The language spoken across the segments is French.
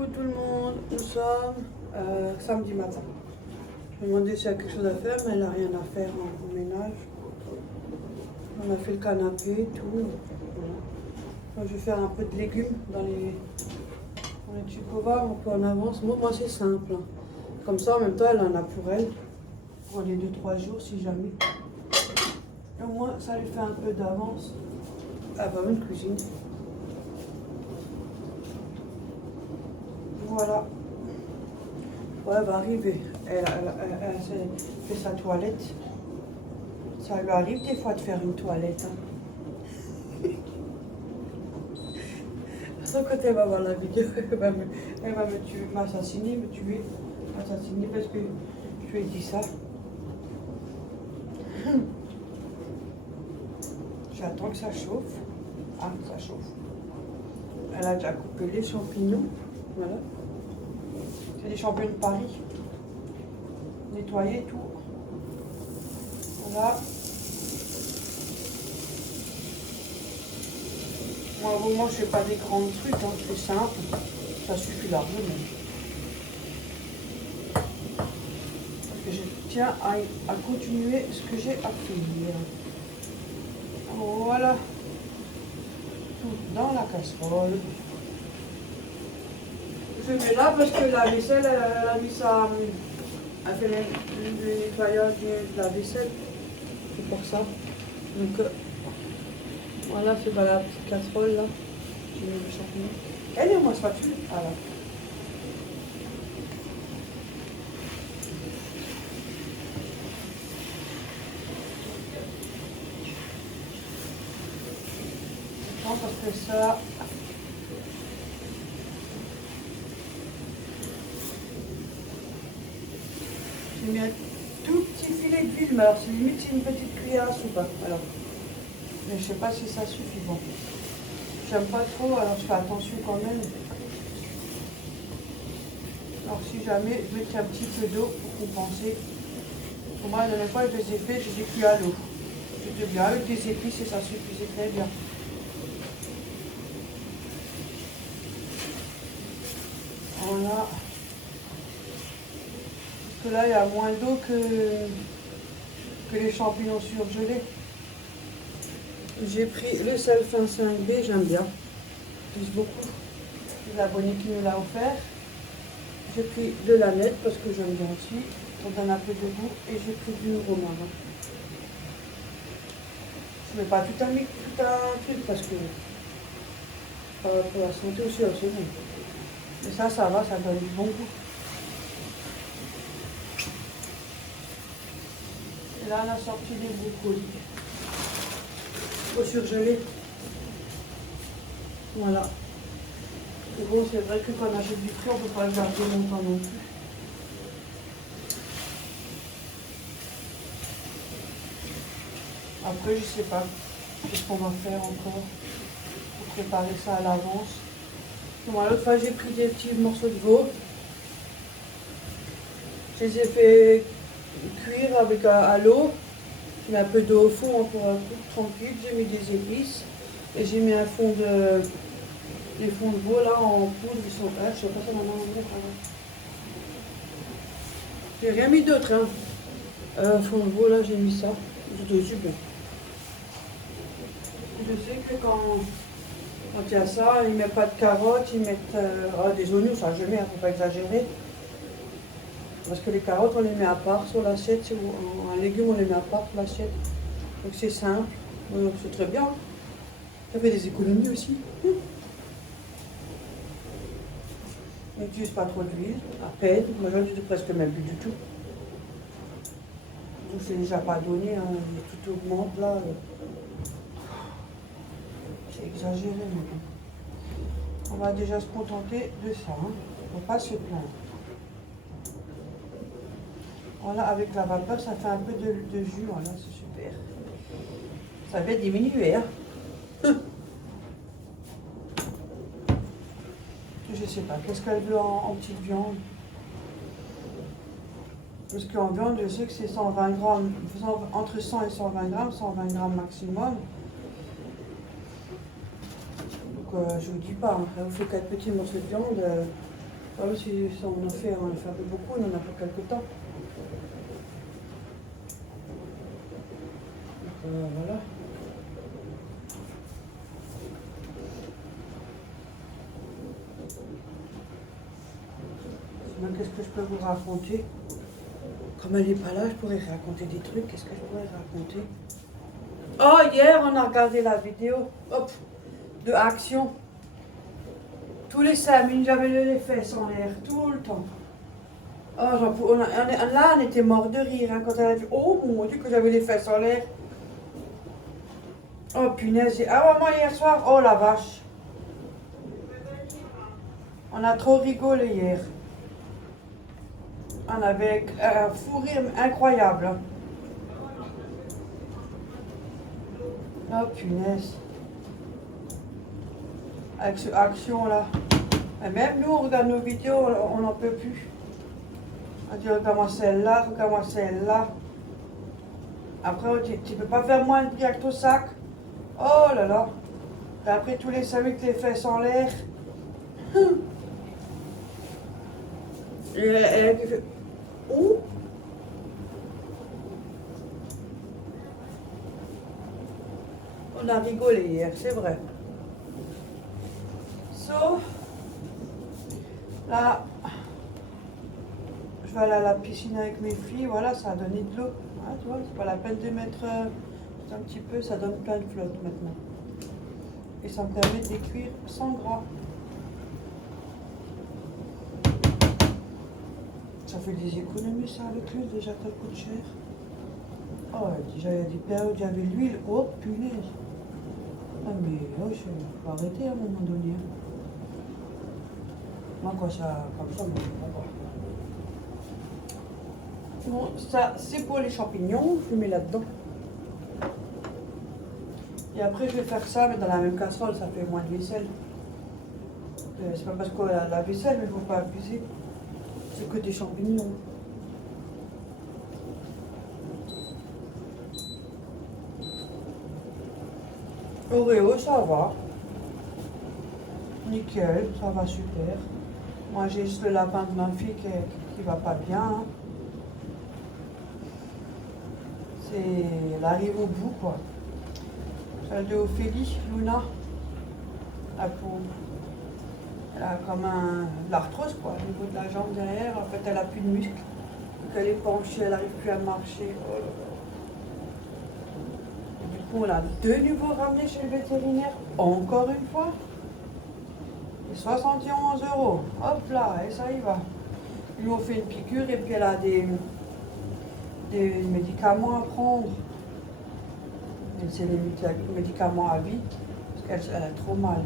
Coucou tout le monde, nous sommes samedi matin. Je me demandais s'il y a quelque chose à faire, mais elle n'a rien à faire en ménage. On a fait le canapé et tout. Voilà. Moi, je vais faire un peu de légumes dans les tupperwares un peu en avance. Moi c'est simple. Hein. Comme ça, en même temps, elle en a pour elle. Pour les 2-3 jours si jamais. Et au moins, ça lui fait un peu d'avance. Ah bah, une cuisine. Voilà. Ouais, elle va arriver. Elle fait sa toilette. Ça lui arrive des fois de faire une toilette. Hein. Quand elle va voir la vidéo, elle va me tuer, m'assassiner, m'assassiner parce que je lui ai dit ça. J'attends que ça chauffe. Ah, ça chauffe. Elle a déjà coupé les champignons. Voilà. C'est des champignons de Paris. Nettoyer tout. Voilà. Moi, je fais pas des grands trucs, hein. C'est simple. Ça suffit largement. Parce que je tiens à continuer ce que j'ai à faire. Voilà. Tout dans la casserole. Je mets là parce que la vaisselle, elle a mis ça. Elle fait le nettoyage de la vaisselle. C'est pour ça. Donc, voilà, c'est dans la petite casserole là. Je mets le champignon. Elle est où ma spatule? Ah là. Parce que ça. J'ai mis un tout petit filet d'huile, mais alors c'est limite c'est une petite cuillère à soupe. Alors, mais je sais pas si ça suffit. Bon, j'aime pas trop, alors je fais attention quand même. Alors si jamais, je mettrai un petit peu d'eau pour compenser. Pour moi, la dernière fois, je les ai fait, je les ai cuits à l'eau. C'était bien, avec des épices et ça suffisait très bien. Voilà. Parce que là, il y a moins d'eau que les champignons surgelés. J'ai pris le sel fin 5B, j'aime bien. J'utilise beaucoup. C'est l'abonné qui me l'a offert. J'ai pris de la nette parce que j'aime bien aussi. Ça donne un peu de goût. Et j'ai pris du romarin. Je ne mets pas tout un truc parce que pour la santé aussi, c'est bon. Mais ça va, ça donne du bon goût. Et là, on a sorti des brocolis. Au surgelé. Voilà. Et bon, c'est vrai que quand on achète du frais, on ne peut pas le garder longtemps non plus. Après, je sais pas qu'est-ce qu'on va faire encore pour préparer ça à l'avance. Moi, l'autre fois, j'ai pris des petits morceaux de veau. Je les ai fait cuire avec à l'eau. J'ai mis un peu d'eau au fond pour un truc tranquille. J'ai mis des épices et j'ai mis un fond de... Les fonds de veau là en poudre, ils sont prêts. Je sais pas ça maintenant. J'ai rien mis d'autre. Hein. Fond de veau là, j'ai mis ça. C'était super. Je sais que quand il y a ça, ils ne mettent pas de carottes, ils mettent des oignons, ça je mets, il ne faut pas exagérer. Parce que les carottes, on les met à part sur l'assiette, en légumes, on les met à part sur l'assiette. Donc c'est simple, donc c'est très bien. Ça fait des économies aussi. On n'utilise pas trop d'huile, à peine. Moi, j'en utilise presque même plus du tout. Donc c'est déjà pas donné, hein. Tout augmente là. C'est exagéré, mais bon. On va déjà se contenter de ça. Hein. On ne va pas se plaindre. Voilà, avec la vapeur, ça fait un peu de jus. Voilà, c'est super. Ça va diminuer. Hein. Je sais pas, qu'est-ce qu'elle veut en petite viande? Parce qu'en viande, je sais que c'est 120 grammes, entre 100 et 120 grammes maximum. Donc je vous dis pas, hein, elle vous fait 4 petits morceaux de viande, Comme si on en a fait beaucoup, on en a fait quelque temps. Donc, voilà. Sinon, qu'est-ce que je peux vous raconter? Comme elle n'est pas là, je pourrais raconter des trucs. Qu'est-ce que je pourrais raconter? Oh, hier, on a regardé la vidéo de Action. Tous les 5 minutes, j'avais les fesses en l'air, tout le temps. Oh, là, on était mort de rire hein, quand elle a dit oh mon Dieu, que j'avais les fesses en l'air. Oh punaise. Ah, maman, hier soir, oh la vache. On a trop rigolé hier. On avait un fou rire incroyable. Oh punaise. Avec cette action là. Et même nous, on regarde nos vidéos, on n'en peut plus. On dit regarde-moi celle-là, regarde-moi celle-là. Après, on dit, tu peux pas faire moins de bruit avec ton sac. Oh là là. Et après, tous les 5 minutes, les fesses en l'air. Et elle fait où? On a rigolé hier, c'est vrai. Sauf, là, je vais aller à la piscine avec mes filles, voilà, ça a donné de l'eau. Ah, tu vois, c'est pas la peine de mettre un petit peu, ça donne plein de flotte maintenant. Et ça me permet de les cuire sans gras. Ça fait des économies ça avec l'huile, déjà ça coûte cher. Oh, déjà il y a des périodes où il y avait l'huile, oh punaise. Ah mais oh, je vais arrêter à un moment donné. Moi quand ça, comme ça, moi, je comprends pas. Bon, ça c'est pour les champignons, je le mets là-dedans. Et après je vais faire ça, mais dans la même casserole, ça fait moins de vaisselle. C'est pas parce qu'on a la vaisselle, mais il ne faut pas abuser. C'est que des champignons. Oreo, ça va. Nickel, ça va super. Moi, j'ai juste le lapin de ma fille qui va pas bien. Hein. Elle arrive au bout, quoi. Celle de Ophélie, Luna, la pauvre. Elle a comme de l'arthrose, quoi, au niveau de la jambe derrière. En fait, elle a plus de muscles. Donc, elle est penchée, elle n'arrive plus à marcher. Oh là là. Du coup, on a de nouveau ramené chez le vétérinaire, encore une fois. Et 71 €. Hop là, et ça y va. Ils lui ont fait une piqûre et puis elle a des médicaments à prendre. Et c'est les médicaments à vie, parce qu'elle a trop mal.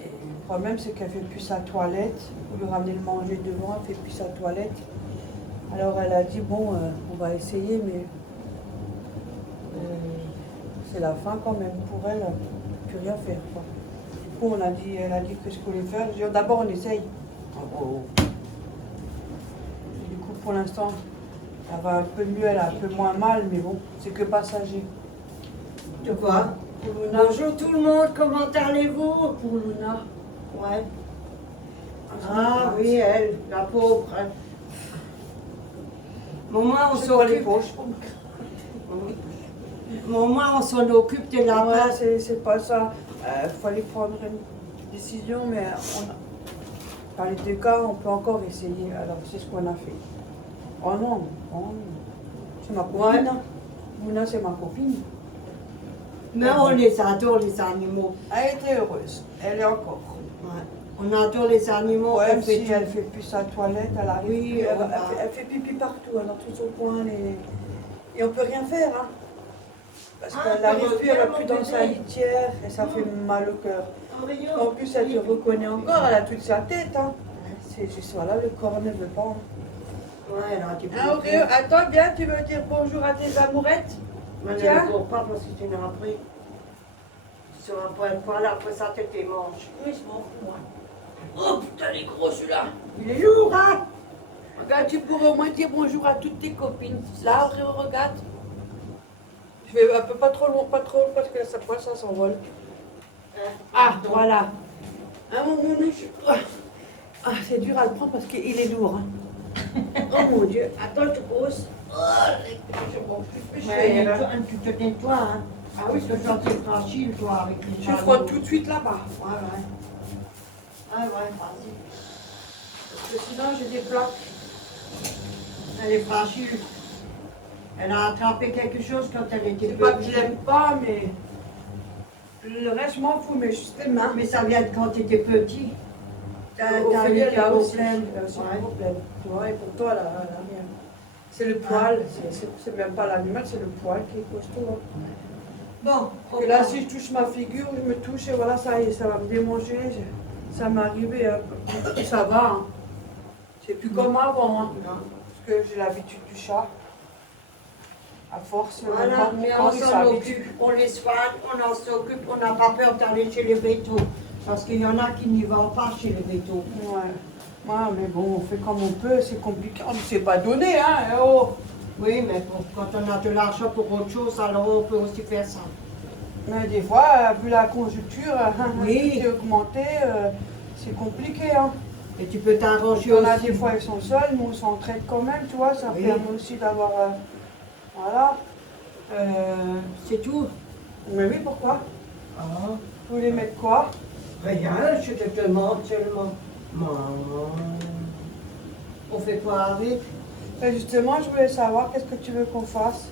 Et le problème, c'est qu'elle ne fait plus sa toilette. Pour lui ramener le manger devant, elle ne fait plus sa toilette. Alors elle a dit, bon, on va essayer, mais c'est la fin quand même pour elle, elle ne peut plus rien faire. Quoi. Du coup, elle a dit que ce qu'on voulait faire. J'ai dit, d'abord on essaye. Et du coup, pour l'instant, elle va un peu mieux, elle a un peu moins mal, mais bon, c'est que passager. De quoi? Pour Luna. Bonjour tout le monde, comment allez-vous? Pour Luna. Ouais. Ah oui, elle, la pauvre. Maman, on C'est pour les s'occupe. poches. Maman, on s'en occupe de la Ouais, passe. c'est pas ça. Il fallait prendre une décision, mais dans les deux cas, on peut encore essayer. Alors, c'est ce qu'on a fait. Oh non, oh non. C'est ma copine. Ouais. Hein. Luna, c'est ma copine. Mais on les adore, les animaux. Elle était heureuse. Elle est encore. Ouais. On adore les animaux. Ouais, on même fait si tout. elle fait plus sa toilette, elle arrive. Oui, plus, on va. elle fait pipi partout, dans tout son coin. Et on peut rien faire. Hein. Parce qu'elle n'arrive plus, elle va plus dans sa litière et ça fait mal au cœur. En plus, elle te reconnaît encore, elle a toute sa tête. Hein. C'est juste, voilà, le corps ne veut pas. Hein. Ouais, là, tu peux. Ah, ok, attends, bien, tu veux dire bonjour à tes amourettes? Mais Tiens. ne cours pas parce que tu n'as pris. Tu seras pas là, après ça, tu tes manches. Oui, je m'en fous, moi. Oh putain, il est gros celui-là. Il est lourd, hein? Regarde, tu pourrais au moins dire bonjour à toutes tes copines. Là, regarde. Je vais un peu pas trop long, pas trop, parce que ça passe, ça s'envole. Ah, voilà. Ah, mon mounouche. Ah, c'est dur à le prendre parce qu'il est lourd. Hein. Oh mon Dieu. Attends, je te pose. Oh, je m'en plus Ouais, cher. tu te nettoies, hein. Ah oui, Parce que quand t'es fragile, toi, avec les je jalons. frotte tout de suite là-bas. Ouais, ouais. Ah ouais, vas-y. Parce que sinon, j'ai des plaques. Elle est fragile. Elle a attrapé quelque chose quand elle était C'est pas que je petite. l'aime pas, mais le reste, je m'en fous, mais juste les mains. Mais ça vient de quand tu étais petit. Au T'as eu filière, des il y a aussi, problèmes. il y a aussi Ouais. des problèmes. Tu vois, et pour toi, là, rien. C'est le poil, c'est même pas l'animal, c'est le poil qui est costaud. Hein. Bon, Parce que là, si je touche ma figure, je me touche et voilà, ça y est, ça va me démanger. Ça m'est arrivé, et ça va. Hein. C'est plus comme avant, hein, non. parce que j'ai l'habitude du chat. À force, Voilà, quand mais quand on il s'en s'habitue. occupe, on les soigne, on en s'occupe, on n'a pas peur d'aller chez les vétos. Parce qu'il y en a qui n'y vont pas chez les vétos. Ouais. Ouais, mais bon, on fait comme on peut, c'est compliqué. On ne s'est pas donné, hein. Oh. Oui, mais quand on a de l'argent pour autre chose, alors on peut aussi faire ça. Mais des fois, vu la conjoncture, Oui. qui est augmentée, c'est compliqué. Hein. Et tu peux t'arranger Il y en a aussi. des fois, ils sont seuls, nous on s'entraide quand même, tu vois, ça Oui. permet aussi d'avoir. Voilà. C'est tout. Mais oui, pourquoi? Ah. Vous voulez mettre quoi? Rien, je te demande seulement. On fait quoi avec? Ben justement, je voulais savoir, qu'est-ce que tu veux qu'on fasse?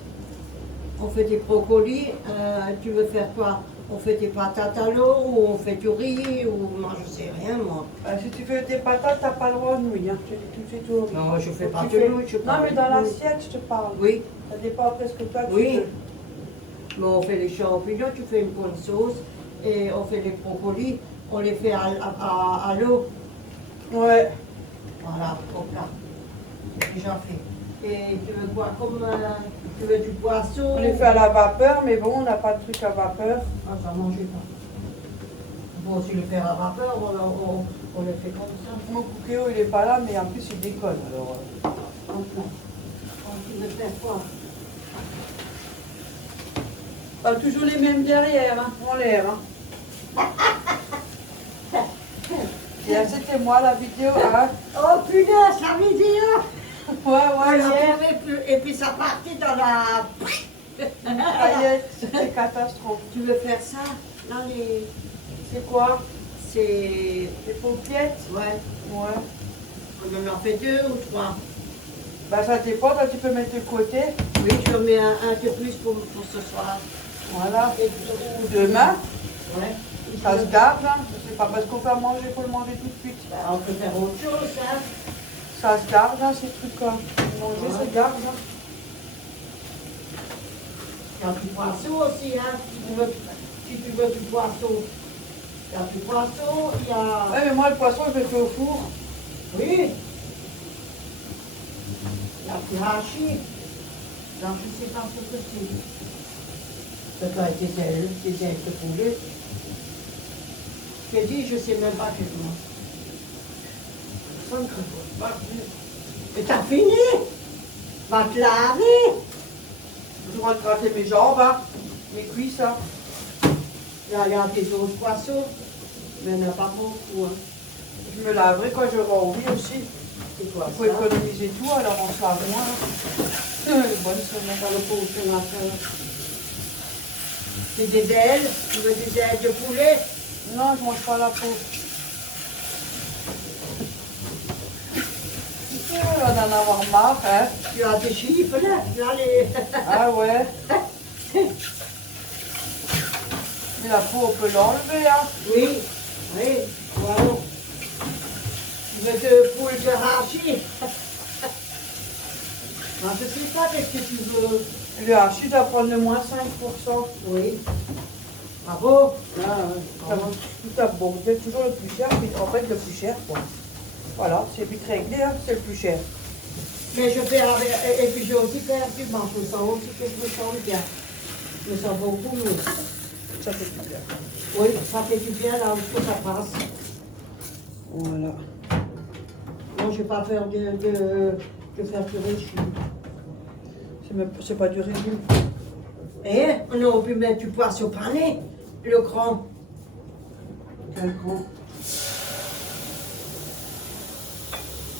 On fait des brocolis, tu veux faire quoi? On fait des patates à l'eau ou on fait du riz ou moi je sais rien moi. Si tu fais des patates, t'as pas le droit de nouilles, hein. Je te dis tout de suite au riz. Non, je fais Donc, pas tu de fais- nouilles, je Non, parle mais de dans nouilles. l'assiette, je te parle. Oui, Ça dépend après ce que toi tu oui. veux. Mais on fait les champignons, tu fais une bonne sauce et on fait les brocolis, on les fait à l'eau. Ouais. Voilà, au plat. C'est déjà fait. Et tu veux quoi comme tu veux du poisson? On les fait à la vapeur, mais bon, on n'a pas de truc à vapeur. Ah, ça mangeait pas. Bon, si le faire à vapeur, on le fait comme ça. Mon Koukéo, il est pas là, mais en plus, il déconne. Alors, En plat. Oh, tu veux faire quoi? pas toujours les mêmes derrière, hein, en l'air. Hein. Et là, c'était moi la vidéo, hein. Oh punaise, la vidéo! Ouais, ouais, Elle a hier. tourné et puis ça partit dans la... Paillettes, c'était catastrophe. Tu veux faire ça? Dans les... C'est quoi? C'est... Des paupiètes? Ouais. Ouais. On en fait 2 ou 3. Bah, ça dépend, toi, tu peux mettre de côté. Oui, je mets un de plus pour ce soir. Voilà. Et Ou demain, ouais. ça se garde, hein. C'est pas parce qu'on fait à manger, il faut le manger tout de suite. Bah, on peut faire autre chose, hein. Ça se garde, hein, ces trucs-là. Manger, Ouais. se garde, hein. Il y a du poisson aussi, hein. Si tu veux du poisson. Il y a du poisson, il y a... Ouais, mais moi, le poisson, je le fais au four. Oui. Il y a du hachis. Là, je ne sais pas ce que c'est. Ça doit être des ailes de poulet. Je t'ai dit, je ne sais même pas quel nom. Mais t'as fini? Va te laver. Je dois te gratter mes jambes, hein. Mes cuisses, hein. Il y a des autres poissons, mais il n'y en a pas beaucoup. Hein. Je me laverai quand je vais au lit aussi. C'est quoi Il faut ça? économiser tout, alors on se lave moins. Hein. Bonne semaine. Dans le pot, c'est ma soeur. C'est des ailes? Tu veux des ailes de poulet? Non, je mange pas la peau. On va en avoir marre, hein. Tu as des chiffres là? Tu as les... Ah ouais. Mais la peau, on peut l'enlever, hein. Oui, oui, voilà. Tu veux de poules de hachis? Non, je ne sais pas qu'est-ce que tu veux. Le hachis doit prendre le moins 5%. Oui. Bravo. Ah, ça va tout à bon. C'est toujours le plus cher, puis en fait le plus cher, quoi. Voilà, c'est vite réglé, hein, c'est le plus cher. Mais je fais avec... Et puis j'ai aussi perdu, moi, je me sens aussi que je me sens bien. Je me sens beaucoup mieux. Ça fait du bien. Oui, ça fait du bien là où ça passe. Voilà. Moi, j'ai pas peur de faire du régime. C'est pas du régime. Et on aurait pu mettre du poisson pané, le grand. Quel grand.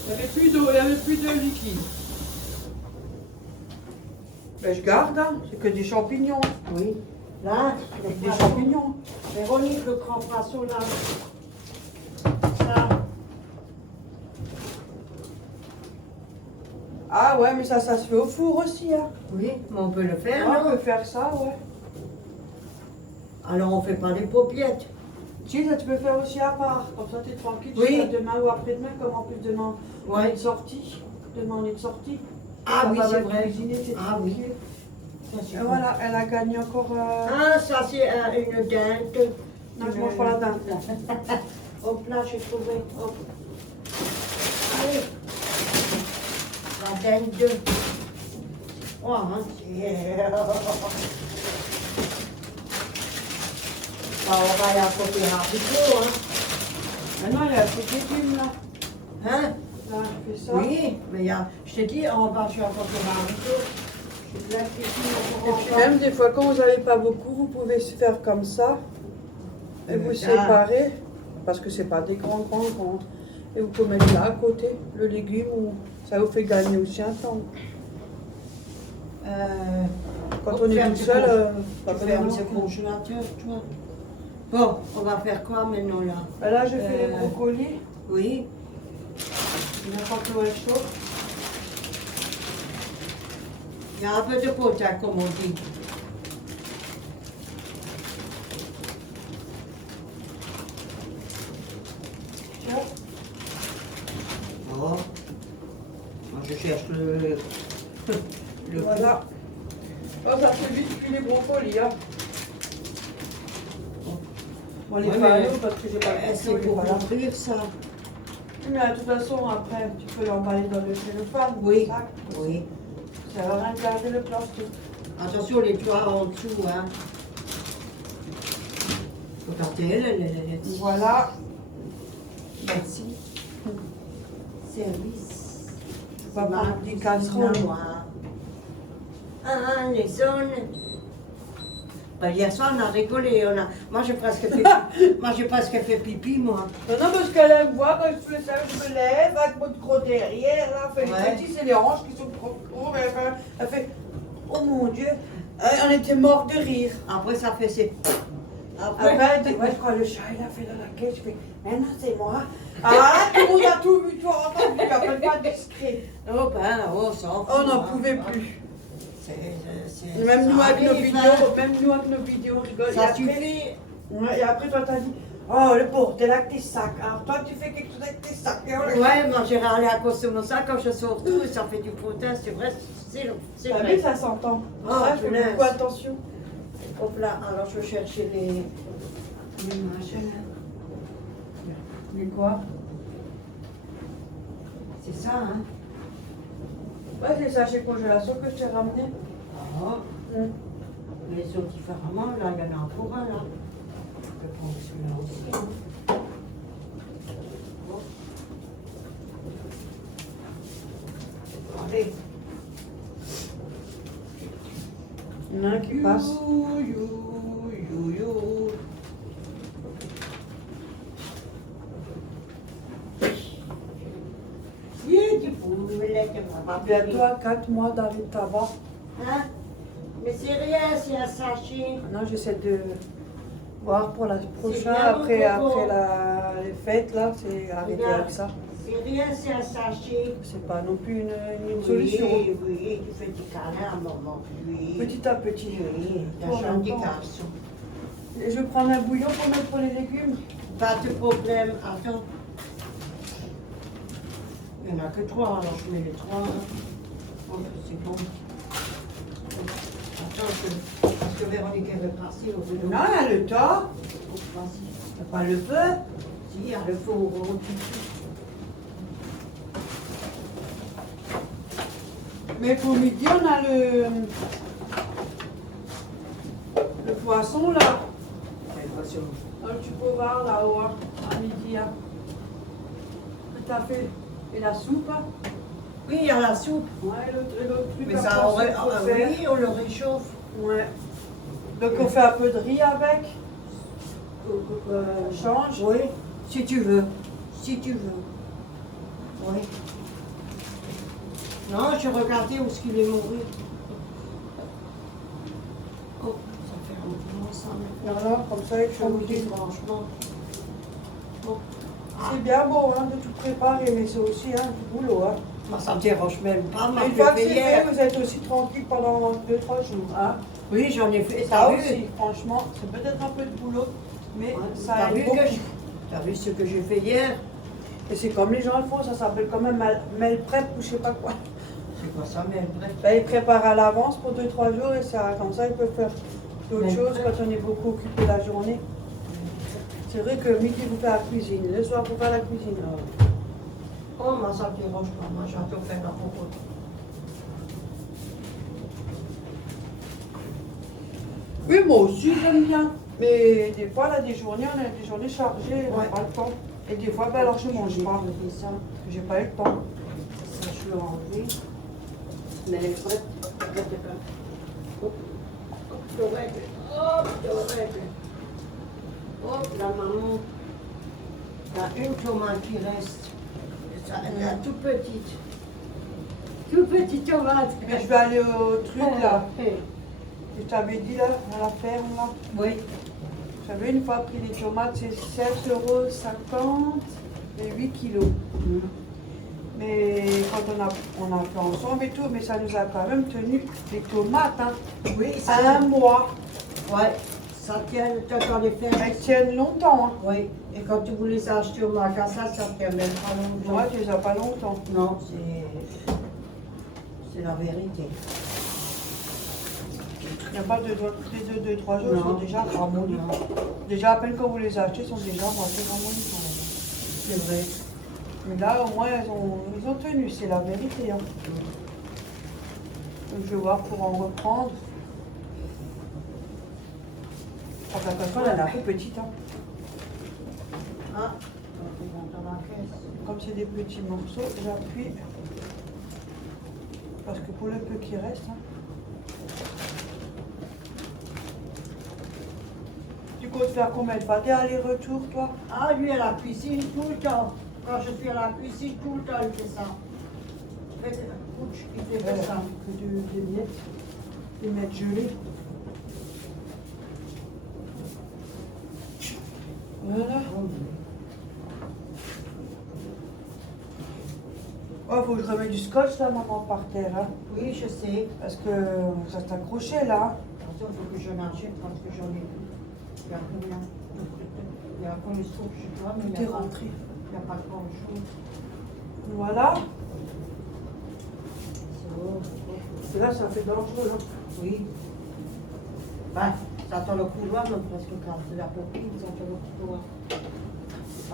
Il n'y avait plus d'eau, il n'y avait plus de liquide. Ben, je garde, hein. C'est que des champignons. Oui. Là, Avec des champignons. Véronique, le grand poisson là. Ça. Ah ouais, mais ça se fait au four aussi, hein. Oui, mais on peut le faire, On non? peut faire ça, ouais. Alors on fait pas des paupiettes. Si, ça tu peux faire aussi à part. Comme ça, tu es tranquille Oui. jusqu'à demain ou après-demain, comme en plus demain, on Ouais. est de sortie. Demain, on est de sortie. Ah Ça oui, va c'est même vrai. cuisiner, c'est Ah oui. tranquille. Ça, c'est Et bon. voilà, elle a gagné encore. Ah, ça c'est une dinde. Non, je mange pas la dinde. Hop là, j'ai trouvé. Hop. Allez. La dinde. Oh, hein, c'est... Bah, on va y apporter un petit hein. Maintenant, il y a plus de légumes là. Hein? Là, je fais ça. Oui, mais il y a... Je t'ai dit, on va sur apporter un petit Je suis plein de petits, Et puis même des fois, quand vous n'avez pas beaucoup, vous pouvez se faire comme ça. Et vous séparez. Parce que c'est pas des grands. Et vous pouvez mettre là à côté, le légume. Ou ça vous fait gagner aussi un temps. Quand on est tout seul, pas Tu fermes vraiment. ce congélateur, toi. Bon, on va faire quoi maintenant là? Ben là, je fais les brocolis. Oui. N'importe où elle chauffe. Il y a un peu de potin, comme on dit. Tiens. Oh. Moi, je cherche le Voilà. Oh, ça fait vite cuire les brocolis. Hein. On les Ouais, fait à mais l'eau parce que j'ai pas le c'est pour ouvrir ça. Mais de toute façon, après, tu peux l'emballer dans le cellophane. Oui. Sac. Oui. Ça va rien de garder le plastique. Attention, les toits en dessous, hein. Regardez, les Voilà. Merci. Service. On va prendre des casseroles. Ah, les zones. Ben, hier soir, on a rigolé. Moi, j'ai presque fait pipi, moi. Non, parce qu'elle me voit quand je fais ça, je me lève avec mon gros derrière, là, elle fait Ouais. les petits, c'est les hanches qui sont trop gros, elle fait, oh mon Dieu, on était morts de rire. Après, ça fait ses... Après, elle dit, ouais, quand le chat, il a fait dans la caisse, je fais, maintenant c'est moi. Ah, tout le monde a tout vu, tout entendu, après pas discret. Oh, ben, oh, ça en fout, On n'en hein. pouvait plus. C'est- Même nous ça avec nos arrive, vidéos, hein. on rigole. Et Ça après- suffit. Ouais, et après, toi, t'as dit, oh, le bordel avec tes sacs. Alors, toi, tu fais quelque chose avec tes sacs. Et on le- Ouais, moi j'ai râlé à cause de mon sac quand je sors tout et ça fait du potin, c'est vrai, c'est T'as vrai. vu, ça s'entend. Oh, Ça, je fais punaise. beaucoup attention. Hop là, alors je cherchais les machins. Mais quoi? C'est ça, hein? Ouais, c'est ça, chez congélation que je t'ai ramené. Ah, mais ils sont différemment, là, il y en a un pour un, là. Je peux prendre celui-là aussi. Hein. Bon. Allez. Il y en a un qui passe. You. Bientôt à 4 mois d'arrêt de tabac. Hein? Mais c'est rien, c'est un sachet. Maintenant, j'essaie de voir pour la prochaine, bien, après Coco. les fêtes, là, c'est arrêter Regarde. avec ça. C'est rien, c'est un sachet. C'est pas non plus une Oui, solution. oui, tu fais des câlins à maman. Oui. Petit à petit. Oui, t'as Pour changé des longtemps. garçons. Et je vais prendre un bouillon pour mettre pour les légumes. Pas de problème, attends. Il n'y en a que 3, alors je mets les 3. Oh, c'est bon. Attends, parce que Véronique elle veut passer au bout de Non, il y a le temps. Oh, vas-y. T'as pas le feu. Si, il y a le feu au Mais pour midi, on a le poisson là. Dans le tupovar là-haut, hein, à midi. Hein. T'as fait et la soupe. Hein. Oui, il y a la soupe. Ouais, l'autre truc. Mais à ça, poisson, faut faire. oui, on le réchauffe. Ouais. Donc on fait un peu de riz avec. On change. Oui, si tu veux. Si tu veux. Oui. Non, je regardais où est-ce qu'il est mouru. Oh, ça fait un moment ça maintenant. Voilà, comme ça, avec Oh, le oui, franchement. Oh. C'est bien beau hein, de tout préparer, mais c'est aussi hein, du boulot. Hein. Moi, ça me dérange même pas. Mais une fois que c'est fait, vous êtes aussi tranquille pendant 2-3 jours. Hein. Oui, j'en ai fait. Ça T'as vu? aussi, franchement, c'est peut-être un peu de boulot, mais Ouais, ça t'as aide vu beaucoup. t'as vu ce que j'ai fait hier? Et c'est comme les gens le font, ça s'appelle quand même mail prep ou je sais pas quoi. C'est quoi ça, mais bref. Ben, ils préparent à l'avance pour 2-3 jours et ça, comme ça ils peuvent faire d'autres Mail choses prep. quand on est beaucoup occupé la journée. C'est vrai que midi vous faites la cuisine, le soir vous faites la cuisine. Oh, moi, ça me dérange pas. Moi, j'adore faire la compote. Oui, moi aussi j'aime bien. Mais des fois, là, des journées, on a des journées chargées, on n'a Ouais. pas le temps. Et des fois, ben, alors je mange pas, Je fais ça. parce que j'ai pas eu le temps. Ça, je l'ai enlevé. Mais les frettes, hop, hop, je règle. Hop, je règle. Hop, la maman. Il y a une tomate qui reste. Ça, elle est toute petite. Toute petite tomate. Mais je vais aller au truc là. Eh, Je t'avais dit là, à la ferme là. Oui. J'avais une fois pris les tomates, c'est 7,50 € et 8 kilos. Mais quand on a fait ensemble et tout, mais ça nous a quand même tenu les tomates, hein, Oui, un mois. Ouais, ça tient, t'entends les faire. Elles tiennent longtemps. Hein. Oui, et quand tu vous les acheter au magasin, ça tient même pas longtemps. Moi, tu les as pas longtemps. Non, c'est la vérité. Il n'y a pas de 2-3 jours, ils Non. sont déjà ramollis. Non, Déjà, à peine quand vous les achetez, ils sont déjà moitié ramollis. c'est vrai. Mais là, au moins, ils ont tenu, c'est la vérité. Hein. Donc, je vais voir pour en reprendre. Oh, la casserole, elle est un peu petite. Hein. Ah, on rentre dans la caisse. Comme c'est des petits morceaux, j'appuie. Parce que pour le peu qui reste. Hein. Tu comptes faire combien de fois des allers-retours, toi? Ah, lui, à la cuisine tout le temps. Quand je suis à la cuisine, tout le temps, il fait ça. Il fait ça. Que des miettes. Des miettes gelées. Voilà. Oh, faut que je remette du scotch là, maman, par terre. Hein, Oui, je sais. parce que ça s'est accroché là. Hein. Attention, il faut que je l'achète parce que j'en ai. Il y a combien? Il y a combien de soupe, je sais pas, mais il Tout n'y est a, rentré. pas grand chose. Voilà. C'est bon. Et là, ça fait dangereux. Hein. Oui. Ben, ça attend le couloir, même presque quand c'est la copine, ça attend le couloir.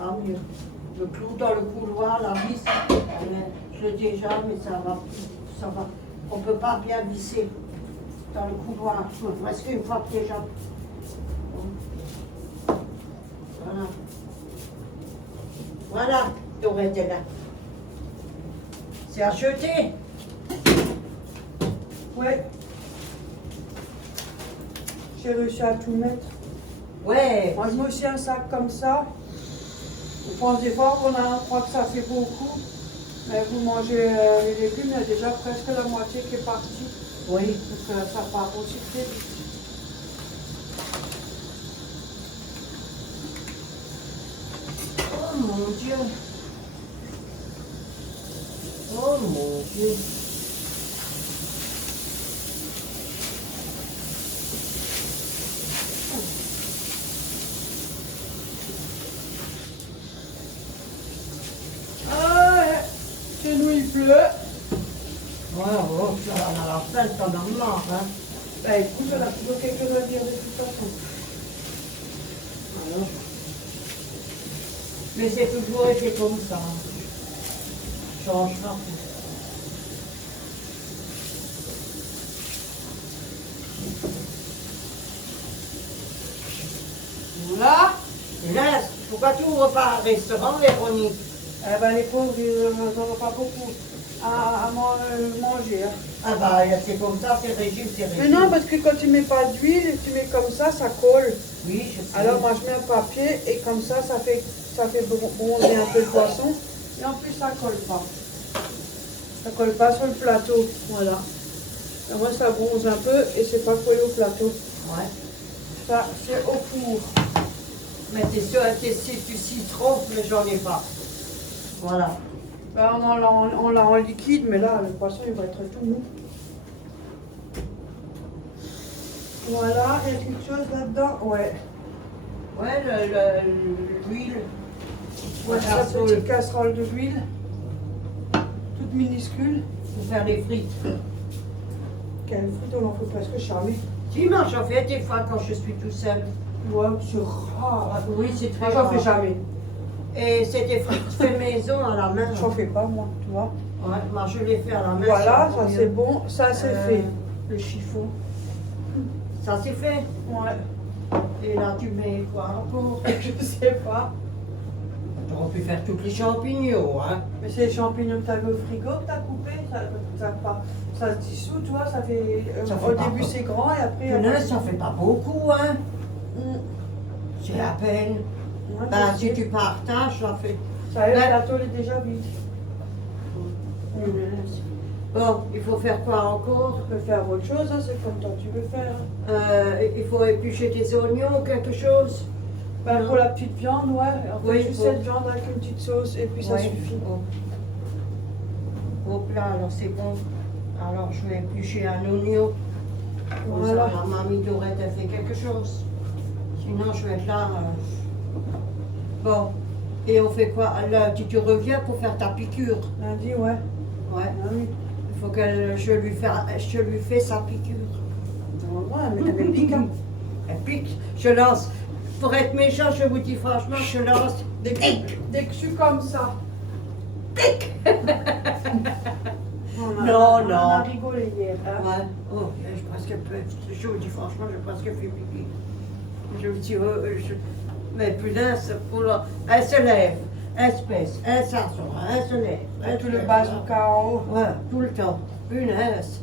Ah, mieux. Le clou dans le couloir, la vis, je l'ai déjà, mais ça va. On ne peut pas bien visser dans le couloir, presque une fois déjà. Voilà. Voilà, tu aurais été là. C'est acheté. Ouais. J'ai réussi à tout mettre. Ouais. Moi, je mets aussi un sac comme ça. On pense des fois qu'on croit que ça fait beaucoup. Mais vous mangez les légumes, il y a déjà presque la moitié qui est partie. Oui. Donc ça part aussi très vite. Oh mon Dieu. Oh mon Dieu. Ah ouais, chez nous il pleut. Ouais, oh, ça, à la fin, t'en as marre, hein. Bah écoute, on a toujours quelque chose à dire de toute façon. Alors. Mais c'est toujours été comme ça. Change pas. Voilà. Et là, pourquoi tu ouvres pas un restaurant, Véronique? Eh ben les pauvres, ils n'en ont pas beaucoup à manger. Hein. Ah bah, c'est comme ça, c'est régime, c'est régime. Mais non, parce que quand tu mets pas d'huile, tu mets comme ça colle. Oui, je sais. Alors moi je mets un papier et comme ça fait bronzer un peu le poisson. Et en plus, ça colle pas. Ça colle pas sur le plateau. Voilà. Et moi, ça bronze un peu et c'est pas collé au plateau. Ouais. Ça, c'est au four. Mais t'es sûr, tu citron, mais j'en ai pas. Voilà. Là, on l'a en liquide, mais là, le poisson, il va être tout mou. Voilà, il y a quelque chose là-dedans. Ouais. Ouais, l'huile. Ouais, La ça, casserole. petite casserole de l'huile. Toute minuscule. Pour faire les frites. Quelle frite, on en fait presque jamais. Si, moi, j'en fais des fois quand je suis tout seul. Ouais, c'est rare. Oui, c'est très Moi, j'en fais rare. jamais. Et c'est des frites fait maison à la main. J'en fais pas, moi, tu vois. Ouais, moi, je les fais à la main. Voilà, encore ça mieux. c'est bon. Ça, c'est fait. Le chiffon. Ça, c'est fait. Ouais. Et là, tu mets quoi encore? Je sais pas. On peut faire tous les champignons, hein. Mais c'est les champignons que tu avais au frigo que tu as coupé. Ça se dissout, tu vois. Ça fait, Ça fait au pas début, peur. c'est grand et après. Punaise, ça fait pas beaucoup, hein. Mm. C'est à peine. Ouais, Ben, je si sais. tu partages, ça fait. Ça y est, le Ben- plateau il est déjà vide. Punaise. Bon, il faut faire quoi encore? Tu peux faire autre chose, hein, c'est comme toi tu veux faire. Il faut éplucher des oignons ou quelque chose? Ben, Non. pour la petite viande, ouais. On fait Oui, juste pour- cette viande avec une petite sauce et puis ça Ouais. suffit. Au plat, alors c'est bon. Alors je vais éplucher un oignon. Comme Voilà. ça, la mamie Dorette a fait quelque chose. Sinon, je vais être là. Bon. Et on fait quoi? Là, tu reviens pour faire ta piqûre. Lundi, ouais. Ouais. Ah oui. Il faut que je lui fais sa piqûre. Ouais, mais t'avais le pic, hein. Elle pique. Je lance. Pour être méchant, je vous dis franchement, je lance. Dès que je suis comme ça. On Non, on a non. rigolé hier. Hein. Ouais. Oh, je vous dis franchement, j'ai presque fait pipi. Je me dis, mais punaise, elle se lève, elle se baisse, elle s'assoit, elle se lève. Et tout le bazooka en haut. Ouais, tout le temps. Punaise.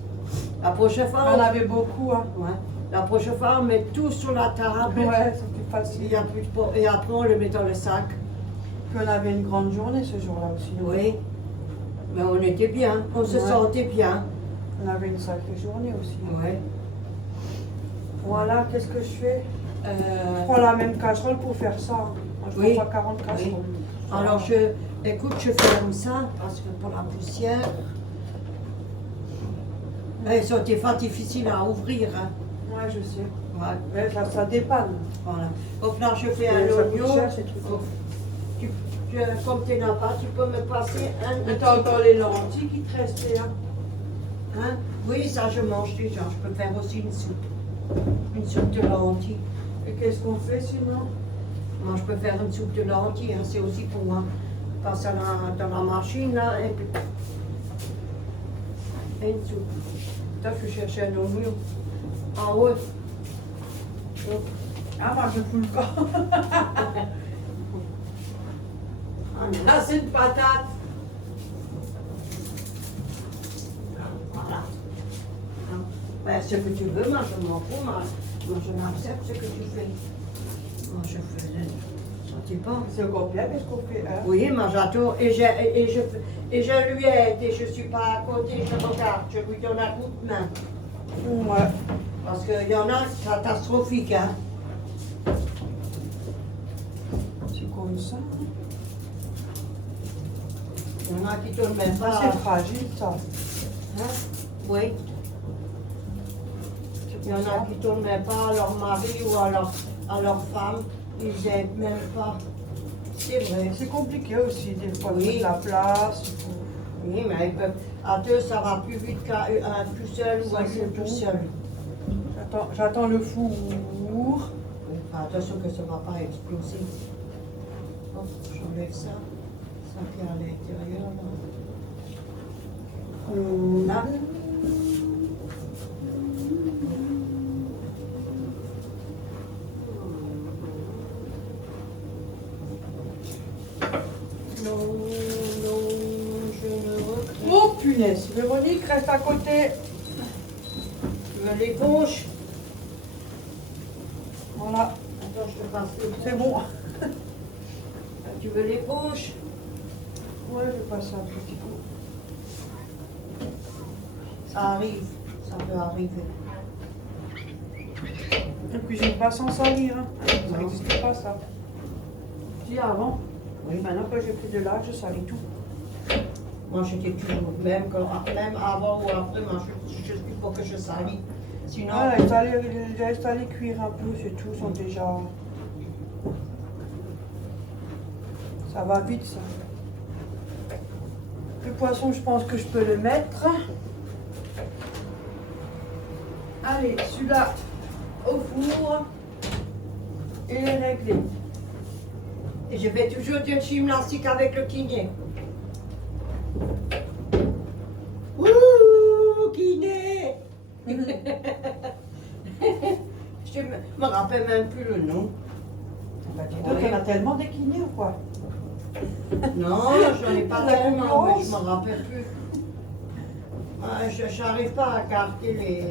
La prochaine fois, On en avait beaucoup, hein. ouais. La prochaine fois, on met tout sur la table. Ouais, c'est plus facile. Il y a plus de et après, on le met dans le sac. Puis on avait une grande journée ce jour-là aussi. Oui. Mais on était bien, on se Ouais. sentait bien. On avait une sacrée journée aussi. Ouais. Voilà, qu'est-ce que je fais? Je Euh, prends la même casserole pour faire ça. Moi, je Oui. prends pas 40 casseroles. alors, écoute, je ferme ça parce que pour la poussière, elles sont des fois difficiles à ouvrir. Hein. Ouais, je sais. Ouais, Mais ça dépanne. voilà. Donc là, je fais un Mais ça coûte oignon. cher, ces trucs. Oh, comme tu n'as pas, tu peux me passer un Mais petit- t'as encore les lentilles qui te restaient, hein. Hein? Oui, ça, je mange déjà. Je peux faire aussi une soupe. Une soupe de lentilles. Et qu'est-ce qu'on fait sinon? Moi, je peux faire une soupe de lentilles. Hein. C'est aussi pour moi. Passe dans la machine, là, et puis... Et une soupe. Là, je chercher un oignon. Ah ouais. Ah, moi je fous le corps. Ah, non. Ah, c'est une patate. Voilà. Hein? Ben, ce que tu veux, moi, je m'en fous. Moi, je n'accepte ce que tu fais. Moi, je faisais... Ça t'est pas. C'est encore bien, qu'est-ce qu'on fait, hein? Oui, moi j'adore. Et je lui aide. Et je ne suis pas à côté, je regarde. Je lui donne un coup de main. Ouais. Parce qu'il y en a catastrophiques, hein. C'est comme ça. Hein. Il y en a qui donnent même Ça, pas. c'est fragile, ça. Hein? Oui. Il y en a qui tournent même pas à leur mari ou à leur femme. Ils n'aiment même pas. C'est vrai. C'est compliqué aussi, des fois, Oui. il faut de la place. il faut- Oui, mais ils peuvent- à deux, ça va plus vite qu'à un tout seul ou Ça, un c'est tout bon. seul. J'attends le four. Oui, attention que ça ne va pas exploser. Hop, j'enlève ça. Ça qui est à l'intérieur. Là. Là. Non, non, je ne regrette. Oh punaise, Véronique reste à côté. Tu veux l'éponge? Voilà, Attends, je te passe l'éponge. c'est bon. Tu veux l'éponge? Ouais, je vais passer un petit coup. Ça arrive, ça peut arriver. Et puis je pas sans salir, hein. Ça Non. n'existe pas ça. Si avant, Oui. maintenant que j'ai plus de l'âge, je salis tout. Moi, j'étais toujours, même avant ou après, moi, je suis pour que je salis. Sinon, Les installés cuire un peu, c'est tout, sont déjà. Ça va vite ça. Le poisson, je pense que je peux le mettre. Allez, celui-là au four. Et il est réglé. et je fais toujours du gymnastique avec le kiné. Ouh, kiné! Je me rappelle même plus le nom. Bah, dis donc, il y en a tellement des kinés ou quoi? Non, j'en ai pas La tellement, mais je concurrence. me rappelle plus. Je n'arrive pas à garder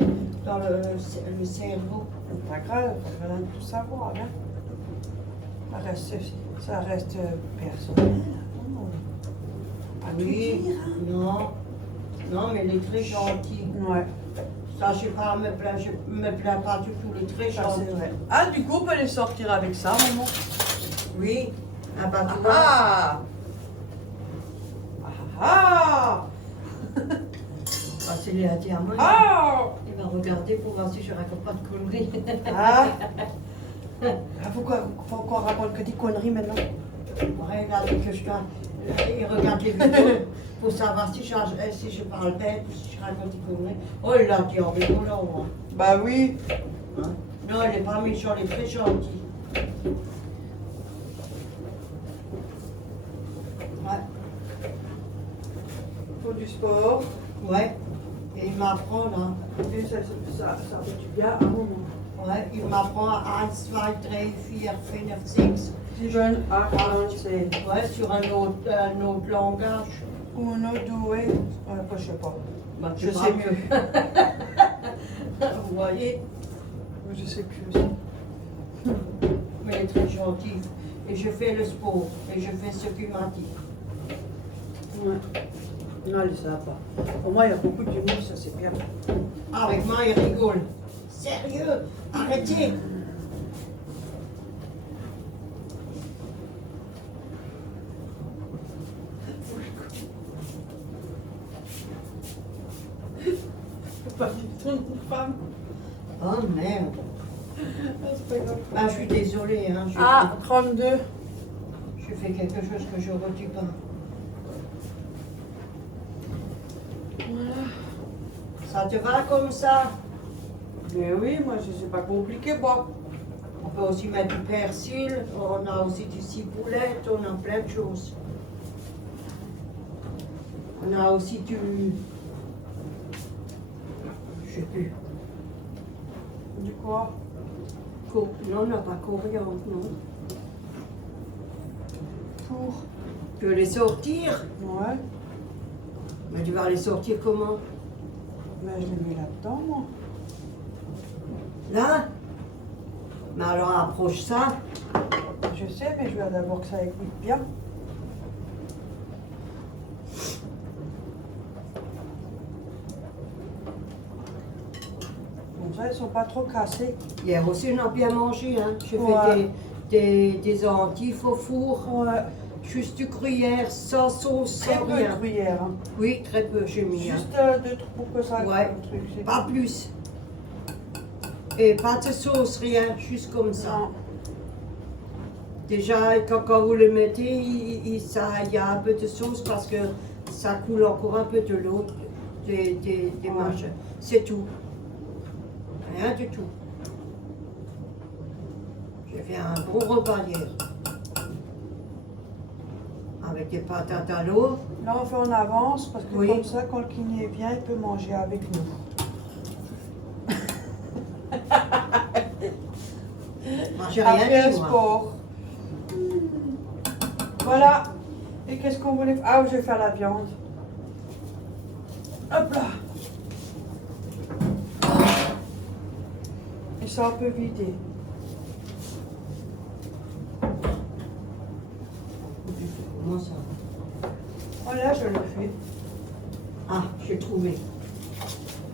dans le cerveau. C'est pas grave, on va tout savoir. Hein. Ça reste personnel. Pas tout Oui, dire. Hein. non. Non, mais il est très gentil. Ouais, Ça, je sais pas, je me plains pas du tout, il est très ça gentil. c'est vrai. Ah, du coup, on peut les sortir avec ça, maman. Oui, ah bah tu vois. Ah ah ah Bah, c'est les diamants. ah Il va regarder pour voir si je raconte pas de conneries. ah ah, faut qu'on raconte que des conneries maintenant. Ouais, là, que je dois. Il regarde les vidéos pour savoir si je parle bête ou si je raconte des conneries. Oh, il a dit en rigolant, moi. Bah oui. Hein? Non, il n'est pas méchant, il est très gentil. Ouais. Faut du sport. Ouais. Et il m'apprend là. Et ça fait du bien à un moment. Ouais, il m'apprend 1, 2, 3, 4, 5, 6. 7, 8, 9. Ouais, sur un autre langage. Uno, due. Ouais, je sais pas. Bah, Je tu sais sais mieux. Vous voyez, Je sais plus aussi. mais il est très gentil. Et je fais le sport. Et je fais ce qu'il m'a dit. Ouais. Non, elle est sympa. Pour moi, il y a beaucoup d'humour, ça c'est bien. Avec moi, il rigole. Sérieux, arrêtez. Faut pas dire ton nom de femme. Oh merde. Ah, c'est pas grave. Ah, je suis désolée. Hein, Ah, 32. je fais quelque chose que je ne redis pas. Voilà. Ça te va comme ça? Mais oui, moi, c'est pas compliqué, moi. On peut aussi mettre du persil. On a aussi du ciboulette. On a plein de choses. On a aussi du... Je sais plus. Du quoi? Non, on n'a pas coriandre, non. Pour. Tu veux les sortir? Ouais. Mais tu vas les sortir comment? Mais je l'ai mis là-dedans, moi. Là? Mais alors approche ça. Je sais, mais je veux d'abord que ça égoutte bien. Comme ça, elles sont pas trop cassées. Hier aussi, on a bien mangé. Hein. J'ai Ouais. fait des endives au four. Ouais. Juste du gruyère, sans sauce, Très sans peu de rien. gruyère. Hein. Oui, très peu, j'ai mis. Hein. Juste deux trucs pour que ça Ouais. le truc, c'est Pas plus. Et pas de sauce, rien, juste comme ça. Non. Déjà, quand vous le mettez, il y a un peu de sauce parce que ça coule encore un peu de l'eau, des machins. C'est tout. Rien du tout. J'ai fait un bon repas hier. Avec des patates à l'eau. Là, on fait en avance parce que Oui. comme ça, quand le kiné vient, il peut manger avec nous. Moi, j'ai Après rien le dit, moi. sport. Voilà. Et qu'est-ce qu'on voulait faire? Ah, je vais faire la viande. Hop là. Et ça, on peut vider. Comment ça? Voilà, je le fais. Ah, j'ai trouvé.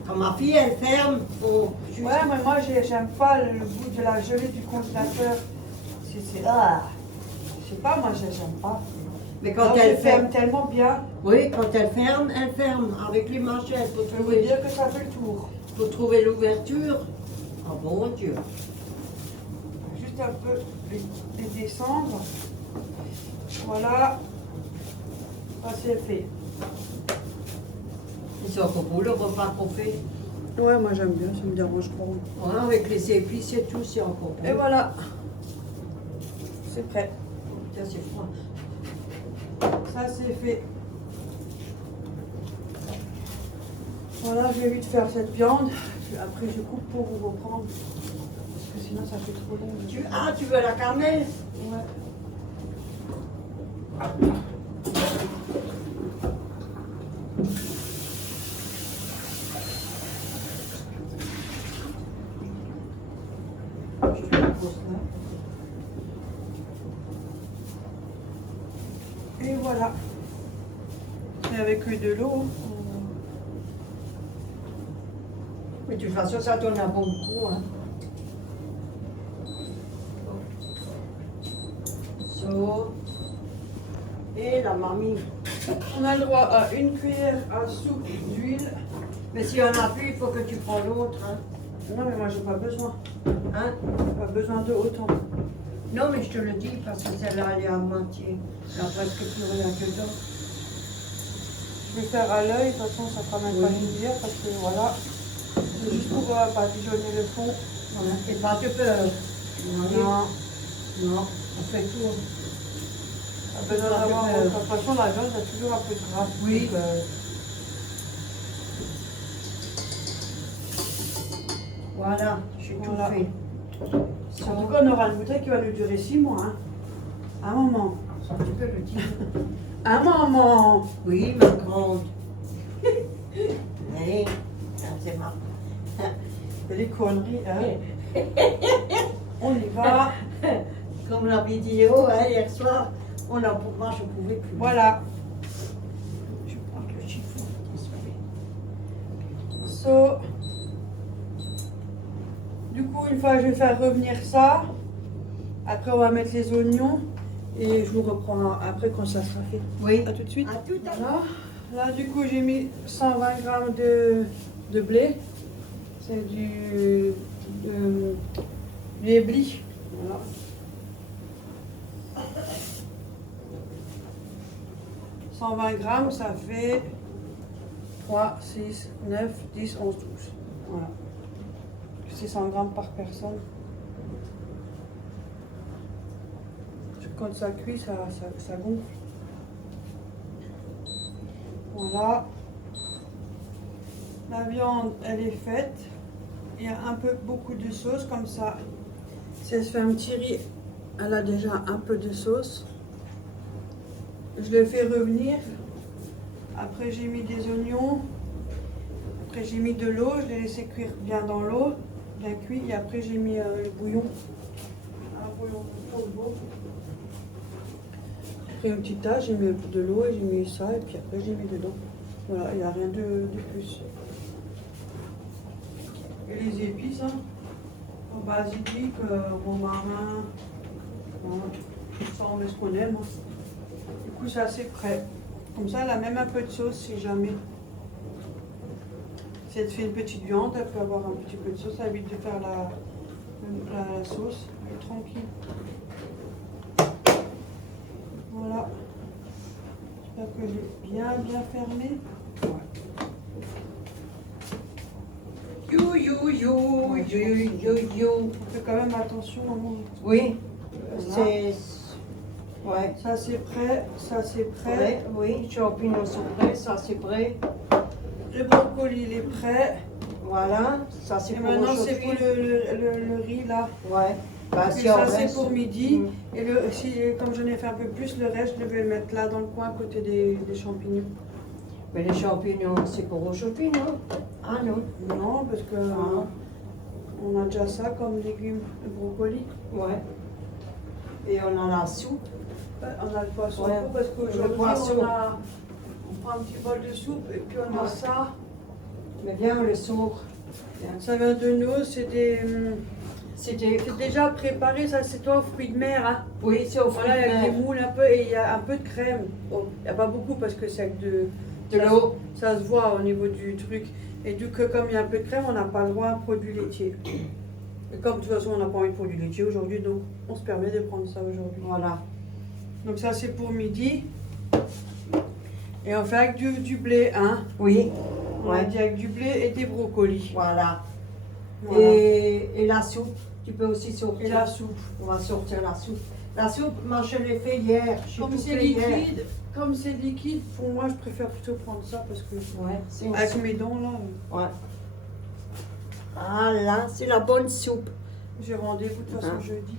Quand ma fille, elle ferme, faut juste... Ouais, mais moi, j'aime pas le goût de la gelée du congélateur. Je sais pas, moi, j'aime pas. Mais quand Alors, elle je ferme ferme... tellement bien, Oui, quand elle ferme. Avec les manchettes, je veux dire que ça fait le tour. faut trouver l'ouverture. Oh mon Dieu. Juste un peu les descendre. Voilà. Ça, c'est fait. Ils sont encore beaux, le repas qu'on fait. Ouais, moi, j'aime bien, ça me dérange pas. Ouais, avec les épices et tout, c'est encore beau. Et voilà. C'est prêt. Tiens, c'est froid. Ça, c'est fait. Voilà, je vais vite faire cette viande. Après, je coupe pour vous reprendre. Parce que sinon, ça fait trop long. Tu veux la cannelle? Ouais. Je te la pose là. Et voilà. Et avec de l'eau. Mais de toute façon, ça donne un bon goût. Hein. So. Et la mamie. On a le droit à une cuillère à soupe d'huile. Mais s'il y en a plus, il faut que tu prends l'autre. Hein. Non, mais moi, j'ai pas besoin. Hein? Pas besoin de autant. Non, mais je te le dis parce que celle-là, elle est à moitié. Il n'y a presque plus rien dedans. Je vais faire à l'œil, de toute façon, ça fera même pas une cuillère parce que voilà. C'est juste pour badigeonner le fond. Voilà. Et pas de peur. Non. Non, on fait tout. Pas besoin d'avoir. De toute façon, la viande a toujours un peu de gras. Oui. Donc, Voilà, j'ai Voilà. tout fait. en tout cas, on aura une bouteille qui va nous durer 6 mois. Hein. Un moment. Ça, tu peux le dire. Un moment. Oui, ma grande. Oui, c'est marrant. C'est des conneries, hein. On y va. Comme la vidéo, hein, hier soir, moi je pouvais plus. Voilà. Je prends le chiffon. So. Du coup, une fois, je vais faire revenir ça. Après, on va mettre les oignons. Et je vous reprends après quand ça sera fait. Oui. A tout de suite. À tout à l'heure. Voilà. Là, du coup, j'ai mis 120 grammes de blé. C'est du blé. Voilà. 120 grammes, ça fait 3, 6, 9, 10, 11, 12. Voilà. C'est 100 grammes par personne. Quand ça cuit, ça gonfle. Voilà. La viande, elle est faite. Il y a beaucoup de sauce comme ça. Si elle se fait un petit riz, elle a déjà un peu de sauce. Je le fais revenir. Après, j'ai mis des oignons. Après, j'ai mis de l'eau. Je l'ai laissé cuire bien dans l'eau, bien cuit. Et après, j'ai mis le bouillon. Un bouillon beau. Après, une petite tasse, j'ai mis de l'eau et j'ai mis ça. Et puis après, j'ai mis dedans. Voilà, il n'y a rien de plus. Et les épices, hein, basilic, romarin, voilà. Ça on met ce qu'on aime. Hein. Du coup, ça c'est prêt. Comme ça, elle a même un peu de sauce si jamais. Si elle fait une petite viande, elle peut avoir un petit peu de sauce. Ça évite de faire la sauce. Elle est tranquille. Voilà. J'espère que j'ai bien fermé. On fait quand même attention. Oui, Voilà. c'est... Ouais. Ça c'est prêt, ça c'est prêt. Ouais, oui, les champignons sont prêts, ça c'est prêt. Le brocoli il est prêt. Voilà, ça c'est Et pour maintenant c'est aujourd'hui. pour le riz là. Ouais. Bah, Puis si ça on c'est reste- pour midi. Mm. Et comme j'en ai fait un peu plus, le reste je vais le mettre là dans le coin à côté des champignons. Mais les champignons, c'est pour aujourd'hui, non? Ah non. Non, parce que Ah. on a déjà ça comme légumes, le brocoli. Ouais. Et on a la soupe. On a le poisson Ouais. parce qu'aujourd'hui Le poisson. prend un petit bol de soupe et puis on a Ouais. ça. Mais viens, on le sort. Viens. Ça vient de nous, c'est C'était. c'est déjà préparé, ça c'est toi aux fruits de mer. Hein. Oui, c'est au fruit Voilà, il y a de des mer. moules un peu et il y a un peu de crème. Bon, il n'y a pas beaucoup parce que c'est avec De l'eau. ça se voit au niveau du truc. Et du coup, comme il y a un peu de crème, on n'a pas le droit à produits laitiers. Et comme de toute façon, on n'a pas envie de produits laitiers aujourd'hui, donc on se permet de prendre ça aujourd'hui. Voilà. Donc ça, c'est pour midi. Et on fait avec du blé, hein. Oui. On a Ouais. dit avec du blé et des brocolis. Voilà. Voilà. Et la soupe. Tu peux aussi sortir. Et la soupe. On va sortir la soupe. La soupe, moi je l'ai fait hier. J'ai Comme tout c'est fait hier. liquide, pour moi, je préfère plutôt prendre ça parce que Ouais, c'est une avec soupe. mes dents là, Ouais. Ah là, c'est la bonne soupe. j'ai rendez-vous de toute façon Hein. jeudi.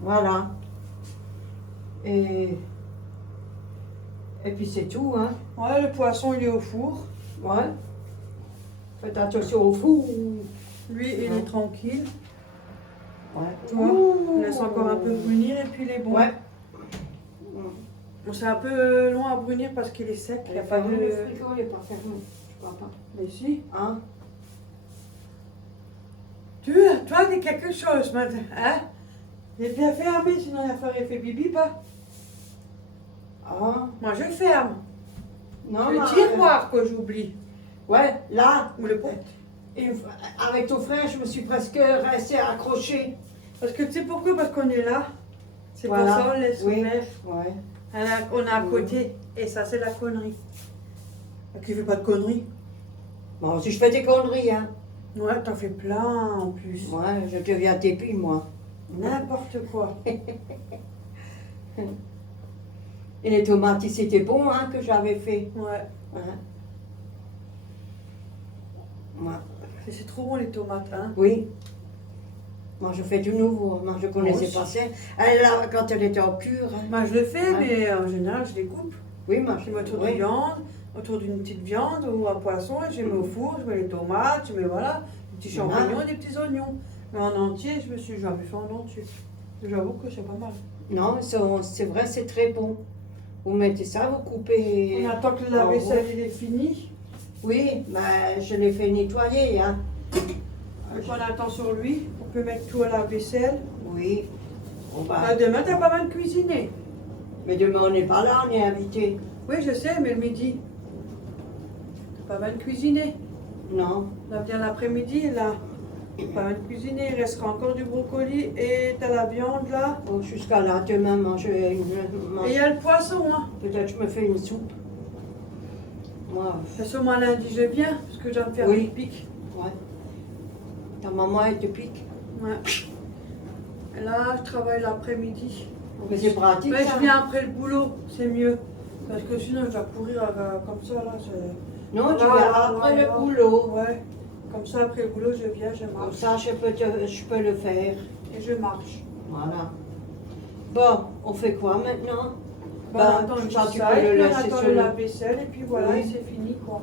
Voilà. Et puis c'est tout, hein. Ouais, le poisson, il est au four. Ouais. Faites attention au four. Lui, il est tranquille. Ouais. Tu vois, on laisse encore un peu brunir et puis il est bon. Ouais. Bon, c'est un peu long à brunir parce qu'il est sec. Il n'y a pas Le de. frigo, il n'est pas fermé. Je crois pas. Mais si. Hein? Toi, dis quelque chose maintenant. Hein? Il est bien fermé, sinon il a fait bibi pas. Ah. Moi, je ferme. Non, Le mais- tiroir que j'oublie. Ouais, là, Ou le pot. avec ton frère, je me suis presque restée accrochée. Parce que tu sais pourquoi? Parce qu'on est là. C'est Voilà. pour ça qu'on laisse Oui. ouvert. Ouais. On est à côté. Et ça, c'est la connerie. Qui fait pas de conneries? Bon, si je fais des conneries, hein. Ouais, t'en fais plein en plus. Ouais, je deviens dépit, moi. N'importe quoi. Et les tomates, c'était bon, hein, que j'avais fait. Ouais. Hein. Moi, C'est trop bon les tomates, hein. oui. Moi, je fais du nouveau. Moi, je connaissais Moi pas aussi. ça. Elle, là, quand elle était en cure. Hein. Moi, je le fais, Ouais. mais en général, je les coupe. Oui, moi, Je mets autour de oui. viande, autour d'une petite viande ou un poisson, et je mets au four, je mets les tomates, je mets voilà, des petits Voilà. champignons et des petits oignons. Mais en entier, je me suis jamais fait en entier. J'avoue que c'est pas mal. Non, c'est vrai, c'est très bon. Vous mettez ça, vous coupez. On attend que la vaisselle il est fini. Oui, mais je l'ai fait nettoyer, hein. Donc on attend sur lui, on peut mettre tout à la vaisselle. Oui. On va. Ah, demain, t'as pas mal cuisiné. Mais demain, on n'est pas là, on est invité. Oui, je sais, mais le midi. T'as pas mal cuisiné. Non. Là, bien l'après-midi, là. T'as pas mal cuisiné, il restera encore du brocoli et t'as la viande là. Bon, jusqu'à là, demain, manger Et il y a le poisson, hein. Peut-être je me fais une soupe. Moi, Le saumon lundi, je viens, parce que je dois me faire Oui. une pique. ouais. Ta maman, elle te pique. Ouais. Et là, je travaille l'après-midi. Mais c'est pratique, Ouais, ça. je viens après le boulot, c'est mieux. Parce que sinon, je dois courir comme ça, là. Non, tu Ah, verras après le boulot. Ouais. Comme ça, après le boulot, je viens, je Comme marche. ça, je peux le faire. Et je marche. Voilà. Bon, on fait quoi maintenant? Bon, Ben, on attend ça, juste tu ça, peux et le puis on laisser attend sur le le- lave-vaisselle, et puis voilà, Oui. et c'est fini, quoi.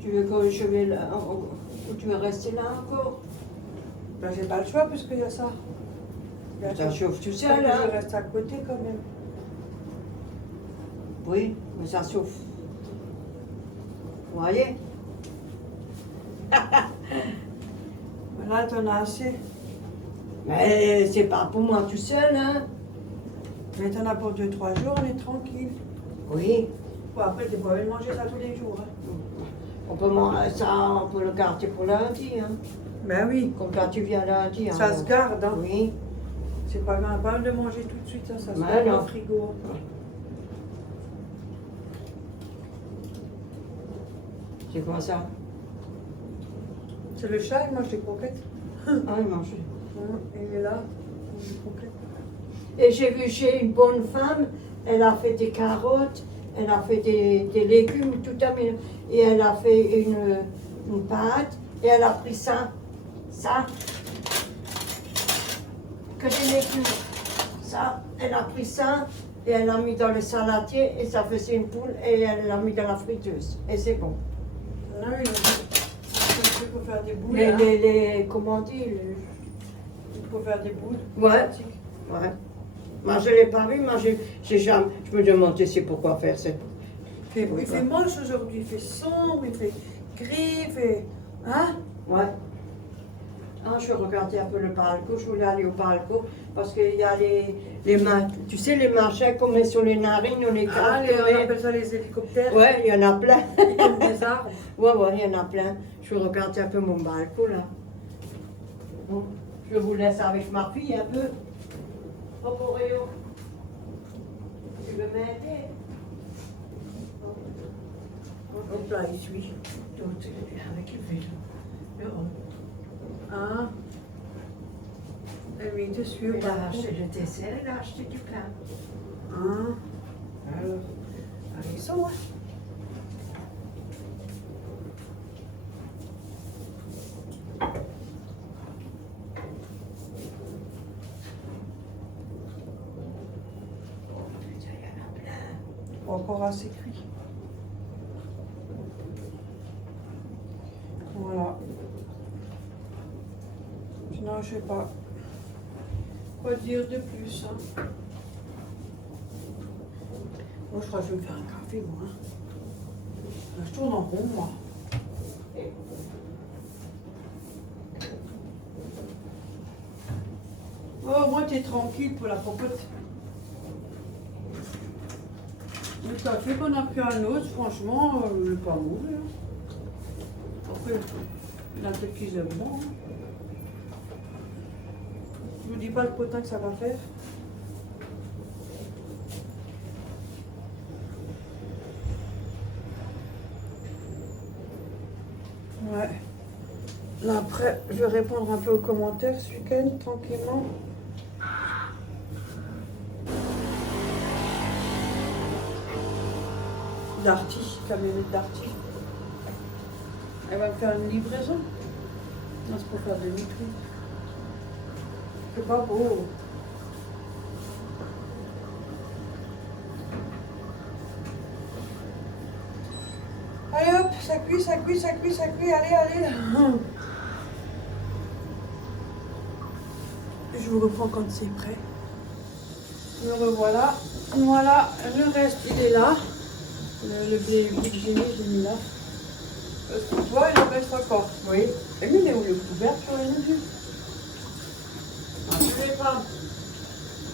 Tu veux que je vais là, ou tu veux rester là encore? Ben, j'ai pas le choix, puisqu'il y a ça. Il y a Ça chauffe tout ça, seul, mais hein? je reste à côté, quand même. Oui, mais ça chauffe. Vous voyez? Là, t'en as assez. Mais c'est pas pour moi tout seul, hein? Mais t'en as pour 2-3 jours, on est tranquille. Oui. Bon, après, t'es pas obligé de manger ça tous les jours, hein. On peut manger ça, on peut le garder pour lundi, hein? Ben oui, Comme toi, tu viens lundi. ça hein. se garde, hein. Oui. C'est pas grave, pas de manger tout de suite, ça se Ben garde non. au frigo. C'est quoi ça? C'est le chat, il mange des croquettes. Ah, il mange. Il est là, il mange des croquettes. Et j'ai vu chez une bonne femme, elle a fait des carottes, elle a fait des légumes, tout à fait. Et elle a fait une pâte, et elle a pris ça, que des légumes. Ça, elle a pris ça, et elle l'a mis dans le saladier, et ça faisait une poule, et elle l'a mis dans la friteuse. Et c'est bon. Ah oui, il faut faire des boules. Les, hein. les, les, comment on dit Il faut faire des boules. Ouais. Pratique. Ouais. Moi, je ne l'ai pas vu, moi, j'ai jamais... Je me demandais c'est pourquoi faire cette... Il fait moche aujourd'hui, il fait sombre, il fait gris, il fait... Hein? Ouais. Ah, je regardais un peu le balcon, je voulais aller au balcon parce qu'il y a les tu sais, les machins qu'on met sur les narines, on les Ah, casse. on appelle ça les hélicoptères. Ouais, il y en a plein. Comme des arbres. Ouais, il y en a plein. Je regardais un peu mon balcon là. Bon, je vous laisse avec ma fille un peu. Hop, Oreo. Tu veux m'aider? Hop là, il suit. Avec le vélo. Hein? Et oui, te suit ou Elle a pas? acheté le dessert, elle a acheté du pain. Hein? Alors, avec ça, ouais. Encore assez cuit. Voilà. Sinon, je sais pas quoi dire de plus. Hein. Moi, je crois que je vais me faire un café, moi. Hein. Je tourne en rond, moi. Oh, moi, t'es tranquille pour la popote. Le café qu'on a pris un autre, franchement, il n'est pas mauvais. Hein. Après, il y en a peut-être qu'ils aiment pas. Hein. Je vous dis pas le potin que ça va faire. Ouais. Là, après, je vais répondre un peu aux commentaires ce week-end, tranquillement. Darty, camionnette Darty. Elle va me faire une livraison. Non, c'est pour faire des vitrines. C'est pas beau. Allez hop, ça cuit, ça cuit, ça cuit, ça cuit, allez, allez. Je vous reprends quand c'est prêt. Me revoilà. Voilà, le reste il est là. Le blé que j'ai mis là. Tu vois, il en reste encore. Oui. Et lui, il est où le couvert sur les yeux? Je ne l'ai pas.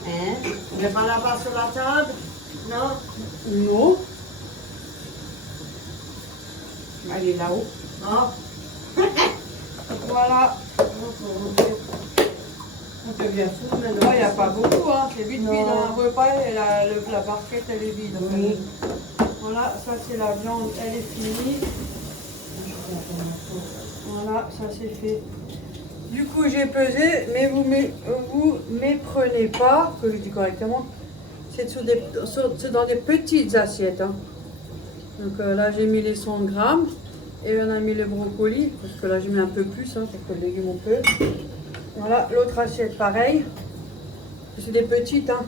Hein? Je n'ai pas là-bas sur la table? Non? Non. Elle est là-haut. Non? Voilà. On devient fou maintenant. Il n'y a pas beaucoup, hein. C'est vite Non. vide. Un repas et la barquette, elle est vide. Oui. Voilà, ça c'est la viande, elle est finie. Voilà, ça c'est fait. Du coup, j'ai pesé, mais vous méprenez pas, que je dis correctement, c'est dans des petites assiettes. Hein. Donc là, j'ai mis les 100 grammes et on a mis le brocoli, parce que là, j'ai mis un peu plus, hein, parce que le légume on peut. Voilà, l'autre assiette, pareil. C'est des petites, hein.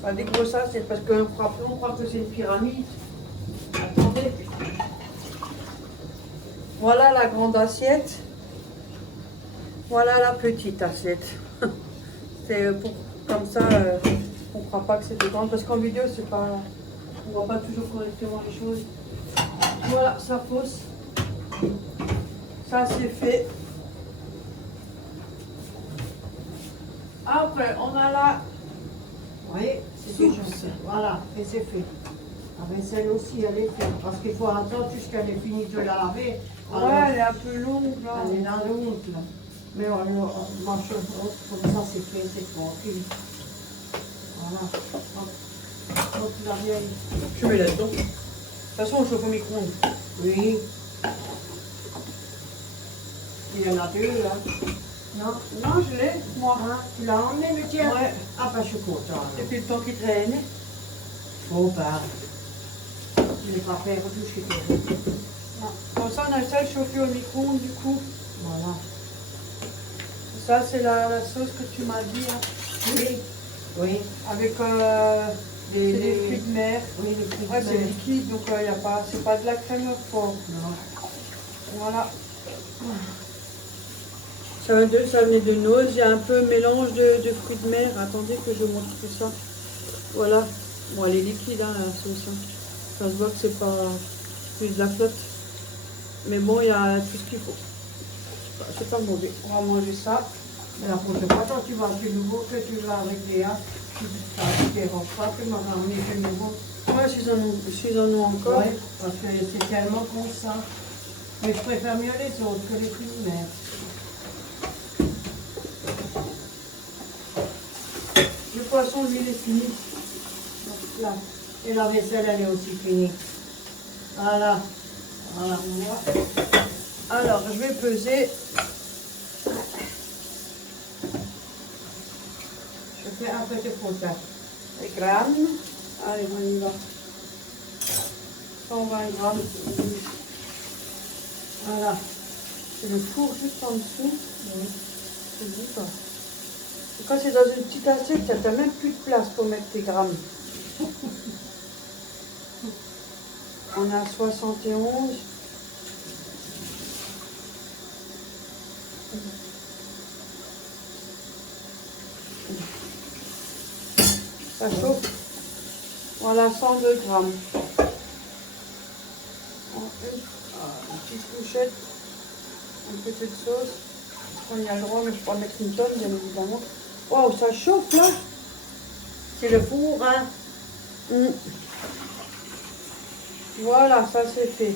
Pas des grosses assiettes, parce qu'on croit que c'est une pyramide. Attendez. Voilà la grande assiette. Voilà la petite assiette. C'est pour comme ça, on ne croit pas que c'est des grandes. Parce qu'en vidéo, c'est pas, on voit pas toujours correctement les choses. Voilà, ça fausse. Ça c'est fait. Après, on a la Oui, c'est déjà fait. Voilà, et c'est fait. La vaisselle aussi, elle est faite. Parce qu'il faut attendre jusqu'elle ait fini de la laver. Alors, ouais, elle est un peu longue là. elle est dans le honte, là. Mais on mange comme ça, c'est fait, c'est tranquille. Voilà. Hop, la vieille. Je mets là-dedans. De toute façon, on chauffe au micro-ondes. Oui. Il y en a deux, là. Non? Non, je l'ai, moi. Ah, tu l'as emmené, le tien? Ouais. Ah, bah, je suis contente. Depuis le temps qu'il traîne. Oh, bah. Je n'ai pas perdu, je suis perdu. Comme ça, on a ça chauffé au micro-ondes du coup. Voilà. Ça, c'est la sauce que tu m'as dit. Hein. Oui. Oui. Avec des fruits de mer. Oui, les fruits de Ouais, c'est mer. liquide, donc y a pas, c'est pas de la crème fort. Non. Voilà. Ça venait de Noz. Il y a un peu mélange de fruits de mer. Attendez que je vous montre tout ça. Voilà. Bon, elle est liquide, hein, la sauce. Hein. Ça se voit que c'est pas plus de la flotte. Mais bon, il y a tout ce qu'il faut. C'est pas mauvais. On va manger ça. Mais la prochaine fois, quand tu vas chez nouveau, que tu vas avec Léa, ça ne dérange pas, tu m'as ramené chez nouveau. Ouais, s'ils en ont encore. Ouais, parce que c'est tellement con ça. Mais je préfère mieux les autres que les fruits de mer. Le poisson, lui, il est fini. Là. Et la vaisselle, elle est aussi finie. Voilà. Voilà. Alors, je vais peser. Je fais un peu de potage. Les grammes. Allez, on y va. 120 grammes. Voilà. C'est le four juste en dessous. Oui. Je dis pas. Et quand c'est dans une petite assiette, tu n'as même plus de place pour mettre tes grammes. On a 71. Ça chauffe. Voilà, 102 grammes. Une petite couchette, une petite sauce. On y a le droit, mais je peux en mettre une tonne, bien évidemment. Waouh, ça chauffe là. C'est le four, hein. Voilà, ça c'est fait.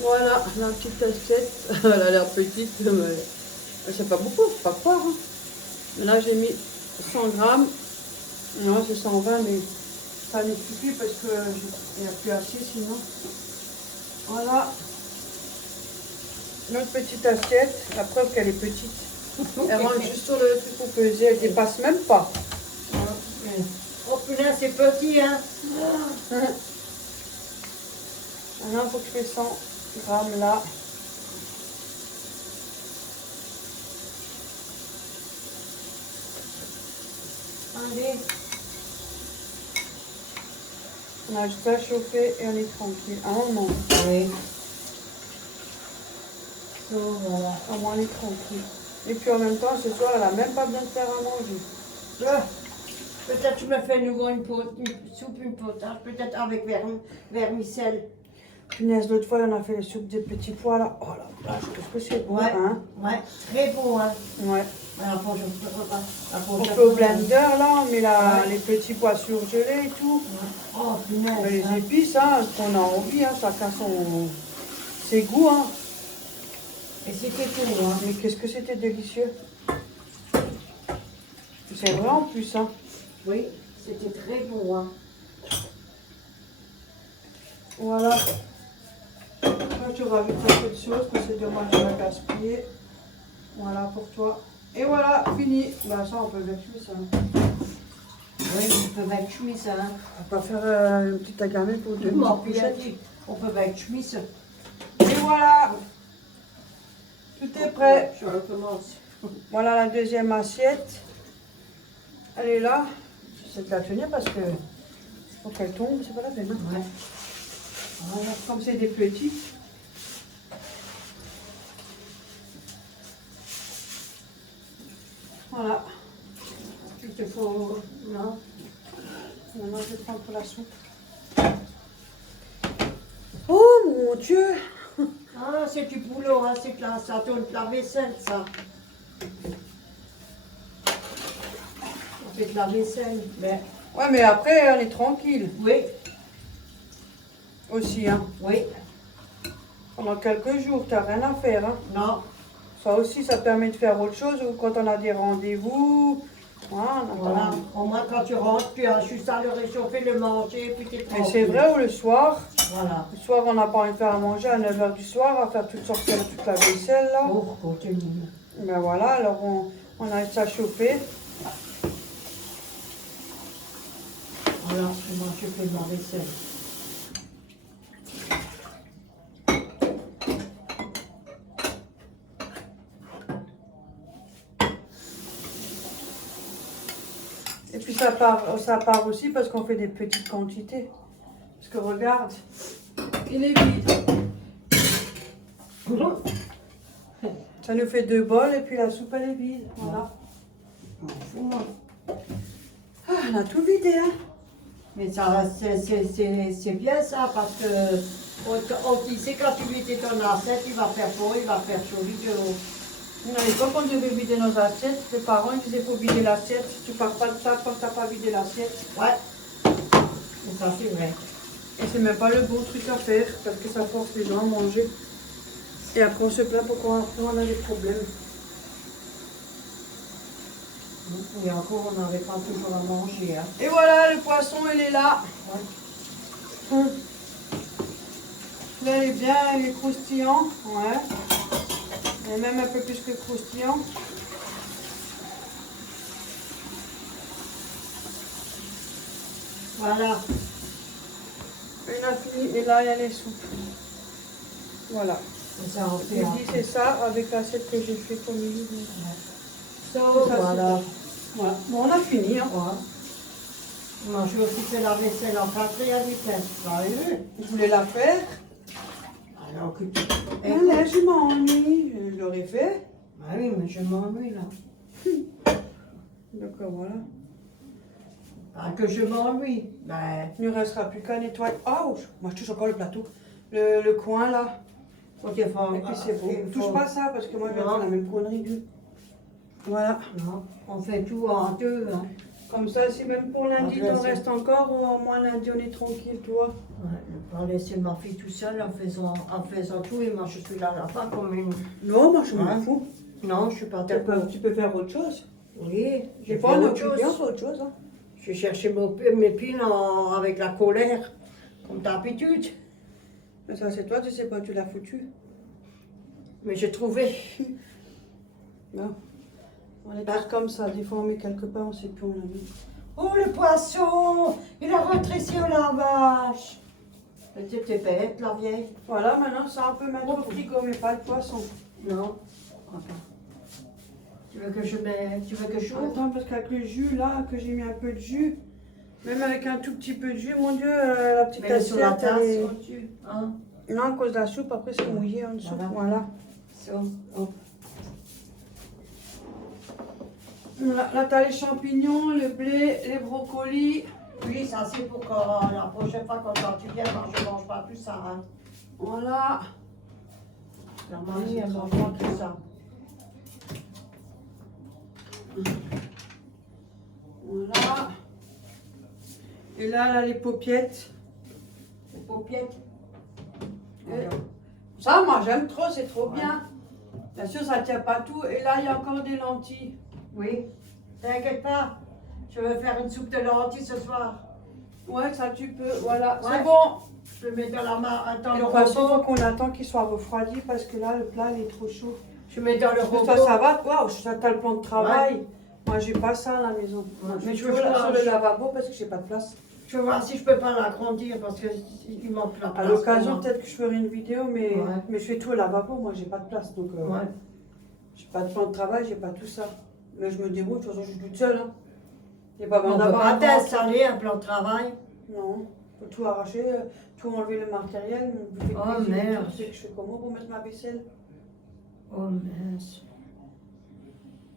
Voilà, la petite assiette. Elle a l'air petite, mais c'est pas beaucoup, c'est pas fort. Hein. Mais là, j'ai mis 100 grammes. Non, c'est 120, mais ça ne suffit parce qu'il n'y a plus assez sinon. Voilà. Notre petite assiette, la preuve qu'elle est petite. Elle rentre juste sur le truc pour peser, elle dépasse même pas. Oh punaise, c'est petit, hein. Maintenant, il faut que je fasse 100 grammes là. Allez. On a juste à chauffer et on est tranquille. Un moment. Oui. So, voilà. Au moins, on est tranquille. Et puis en même temps, ce soir, elle n'a même pas besoin de faire à manger. Ah, peut-être tu me fais nouveau une soupe, une potage, peut-être avec vermicelle. Punaise, l'autre fois, on a fait la soupe des petits pois là. Oh la vache, qu'est-ce que c'est bon, Ouais, hein? ouais, très bon, hein. Ouais. Alors, pour On fait au blender là, on met les petits pois surgelés et tout. Ouais. Oh, punaise. Mais les hein. épices, hein, qu'on a envie, hein, chacun ses goûts. Hein. Et c'était tout, hein. Mais qu'est-ce que c'était délicieux. C'est vrai en plus, hein. Oui, c'était très bon, hein. Voilà. Là, tu rajoutes un peu de sauce parce que c'est dommage de la gaspiller. Voilà pour toi. Et voilà, fini. Bah ça, on peut mettre ça. Oui, on peut mettre chemise, hein. On va pas faire une petite agamée pour deux Bon, petites puis elle couchettes. dit, on peut mettre chemise. Et voilà. Tout est prêt. Je recommence. Voilà la deuxième assiette. Elle est là. J'essaie de la tenir parce que faut qu'elle tombe, c'est pas la peine. Hein. Ouais. Voilà, comme c'est des petites. Voilà. Il te faut... Non. Maintenant, je vais prendre pour la soupe. Oh mon Dieu! Ah, c'est du boulot, hein, c'est que là, ça tourne de la vaisselle, ça. On fait de la vaisselle, mais... Ouais, mais après, on est tranquille Oui, aussi. Hein. oui, Pendant quelques jours, tu n'as rien à faire. Hein. non. Ça aussi, ça permet de faire autre chose ou quand on a des rendez-vous. Voilà, Voilà, au moins quand tu rentres, tu as juste à le réchauffer, le manger, puis t'es mais tranquille. c'est vrai, ou le soir, Voilà. on n'a pas envie de faire à manger à 9 h du soir, à faire sortir toute la vaisselle là. Oh, continue. Ben voilà, alors on a ça chauffer. Voilà, moi je fais ma vaisselle. Et puis ça part aussi parce qu'on fait des petites quantités. Parce que regarde, Il est vide. Ça nous fait 2 bols et puis la soupe elle est vide. Voilà. Ah, on a tout vidé, hein. Mais ça, c'est bien ça, parce que on disait quand tu mettais ton assiette, il va faire beau, il va faire joli de l'eau. À l'époque, on devait vider nos assiettes. Les parents ils disaient faut vider l'assiette. Si tu pars pas de table quand tu n'as pas vidé l'assiette. Ouais, et ça c'est vrai. Et c'est même pas le bon truc à faire parce que ça force les gens à manger. Et après, on se plaint pourquoi après on a des problèmes. Et encore, on n'avait pas toujours à manger. Hein. Et voilà, le poisson, il est là. Ouais. Là, il est bien, il est croustillant. Ouais. Il est même un peu plus que croustillant. Voilà. Il a fini. Et là, il y a les soupes. Voilà. Et ça en fait Je un dis peu. c'est ça avec l'assiette que j'ai fait pour midi. Ça, Voilà. Voilà. Bon, on a fini. Hein. Ouais. Moi, je vais aussi faire la vaisselle en 4e vitesse. Bah oui. Je voulais la faire. Alors que tu... Mais là, je m'ennuie. Je l'aurais fait. Bah oui, mais je m'ennuie là. Donc voilà. Ah, que je m'ennuie. Ben, Il ne restera plus qu'à nettoyer. Oh, moi je touche encore le plateau. Le coin là. faut qu'il faut... Et puis c'est bon. il Touche faut- pas ça parce que moi je vais Non. faire la même connerie que. Voilà. Non, on fait tout en 2. Hein. Comme ça, si même pour lundi, Après, t'en c'est- restes encore, au moins lundi on est tranquille, toi. Ouais, ne pas laisser ma fille tout seule en faisant tout et moi je suis là là-bas comme une... Non, moi je m'en Ouais. fous. Non, je suis pas Tu d'accord. peux faire autre chose. Oui, Des j'ai fois fait on a autre autre bien chose. faire autre chose. Hein. J'ai cherché mes piles avec la colère, comme d'habitude. Mais ça c'est toi, tu sais pas, tu l'as foutu. Mais j'ai trouvé. Non. On est tous comme ça, des fois on met quelque part, on sait plus où on l'a mis. Oh le poisson, il a rentré sur la vache. C'était bête la vieille. Voilà, maintenant ça on peut mettre au frigo, mais pas le poisson. Non. Attends. Tu veux que je mette, tu veux que j'ouvre? Attends, parce qu'avec le jus là, que j'ai mis un peu de jus, même avec un tout petit peu de jus, mon Dieu, la petite Mets-le sur la assiette, tasse elle est- au-dessus. Hein? Non, à cause de la soupe, après c'est mouillé en dessous. Voilà. Voilà. Ça. Hop. Voilà. Là, t'as les champignons, le blé, les brocolis. Oui, ça c'est pour que la prochaine fois quand tu viens, moi je ne mange pas plus ça. Hein. Voilà. La mamie, elle mange pas tout ça. Voilà. Et là, les paupiettes. Les paupiettes. Et- Ça, moi, j'aime trop, c'est trop bien. Bien sûr, ça ne tient pas tout. Et là, il y a encore des lentilles. Oui, t'inquiète pas. Je vais faire une soupe de lentilles ce soir. Ouais, ça, tu peux. Voilà, Ouais. c'est bon. Je le mets dans la main, dans Et le le poisson, il faut robot. qu'on attend qu'il soit refroidi parce que là, le plat, il est trop chaud. Je mets dans le Parce que robot. toi, ça va, waouh, ça t'as le plan de travail. Moi, j'ai pas ça à la maison. Ouais, Mais je je veux veux là voir. sur le lavabo parce que j'ai pas de place. Je vais voir si je peux pas l'agrandir parce qu'il manque la place. À l'occasion, pour moi. peut-être que je ferai une vidéo, mais, Ouais. mais je fais tout au lavabo. Moi, j'ai pas de place. Donc, Ouais. j'ai pas de plan de travail, j'ai pas tout ça. Mais je me débrouille, de toute façon, je suis toute seule. Hein. J'ai pas On besoin peut d'avoir pas un grand- t'installer un plan de travail. Non, faut tout arracher, tout enlever le matériel. Le buffet de Oh, cuisine, merde. Tu sais que je fais comment pour mettre ma vaisselle? Oh mince.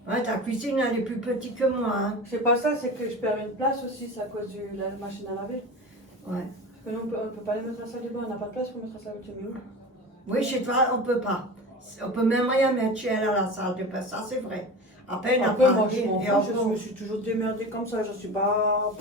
Ouais, ta cuisine, elle est plus petite que moi. Hein. C'est pas ça, c'est que je perds une place aussi, c'est à cause de la machine à laver. Ouais. Parce que nous, on peut pas les mettre à la salle de bain, on n'a pas de place pour mettre à la salle de bain. Oui, chez toi, on peut pas. On peut même rien mettre chez elle à la salle de bain, ça c'est vrai. Après, elle n'a Après, pas moi, je rien. m'en Et fous, je encore, me suis toujours démerdée comme ça, je suis pas...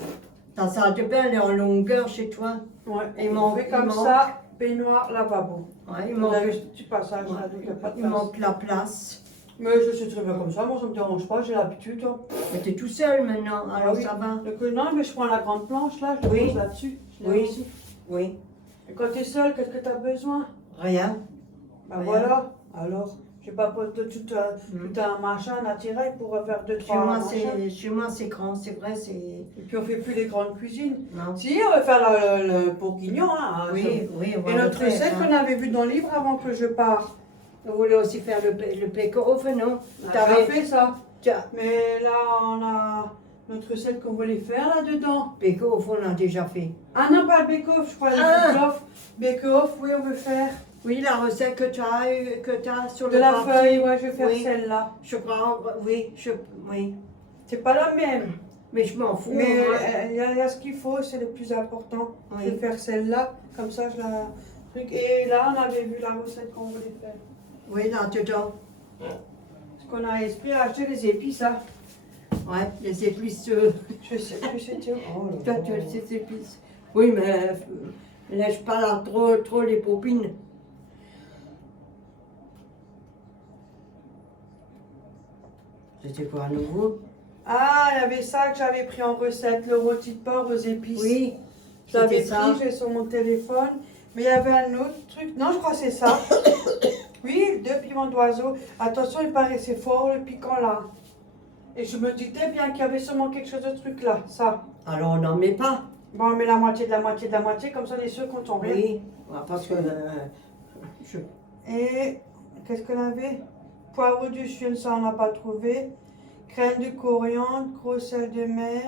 ta salle de bain, elle est en longueur chez toi. Ouais, Il on manque- fait il comme manque. ça, baignoire, lavabo. Ouais, il On manque, a eu ce petit passage là, donc il n'y a pas de il place. manque la place. Mais je suis très bien comme ça, moi ça me dérange pas, j'ai l'habitude. Hein. Mais t'es tout seul maintenant, alors Ah oui. ça va. Donc, non, mais je prends la grande planche là, je la Oui. pose là-dessus. Je l'ai Oui. aussi. Oui, Et quand tu es seul, qu'est-ce que tu as besoin? rien. Bah Rien. voilà, alors. J'ai pas posé tout un machin, un attirail pour faire deux, Chez trois moi, machins. chez moi, c'est grand, c'est vrai, c'est... Et puis on fait plus les grandes cuisines. Non. Si, on va faire le bourguignon. Hein, Oui, oui, on va Et le notre faire, recette hein. qu'on avait vue dans le livre avant que je parte. On voulait aussi faire le pécoff, non? On a déjà fait ça. Tiens, Mais là, on a notre recette qu'on voulait faire là-dedans. Bake-off, on a déjà fait. Ah non, pas le bake-off, je crois le bake-off. Bake-off, oui, on veut faire. Oui, la recette que tu as sur De le la papier. feuille, ouais, je vais faire Oui. celle-là. Je crois, oui, oui. C'est pas la même. Mais je m'en fous. Mais moi. il y a ce qu'il faut, c'est le plus important. Oui. Je vais faire celle-là, comme ça je la. Et là, on avait vu la recette qu'on voulait faire. Oui, là-dedans. Parce qu'on a esprit à acheter les épices, hein. Ouais, les épices. Je sais plus, c'est oh, Toi, tu as les épices. Oui, mais lèche pas là trop les popines. C'était quoi à nouveau? Ah, il y avait ça que j'avais pris en recette, le rôti de porc aux épices. Oui, Je l'avais c'était ça. pris, j'ai sur mon téléphone. Mais il y avait un autre truc. Non, je crois que c'est ça. Oui, 2 piments d'oiseau. Attention, il paraissait fort le piquant là. Et je me disais bien qu'il y avait sûrement quelque chose de truc là, ça. Alors on n'en met pas. Bon, on met la moitié de la moitié de la moitié, comme ça on est sûr qu'on tombe bien. Oui, parce que Et qu'est-ce qu'on avait? Poivre du chien, ça on n'a pas trouvé. Crème de coriandre, gros sel de mer.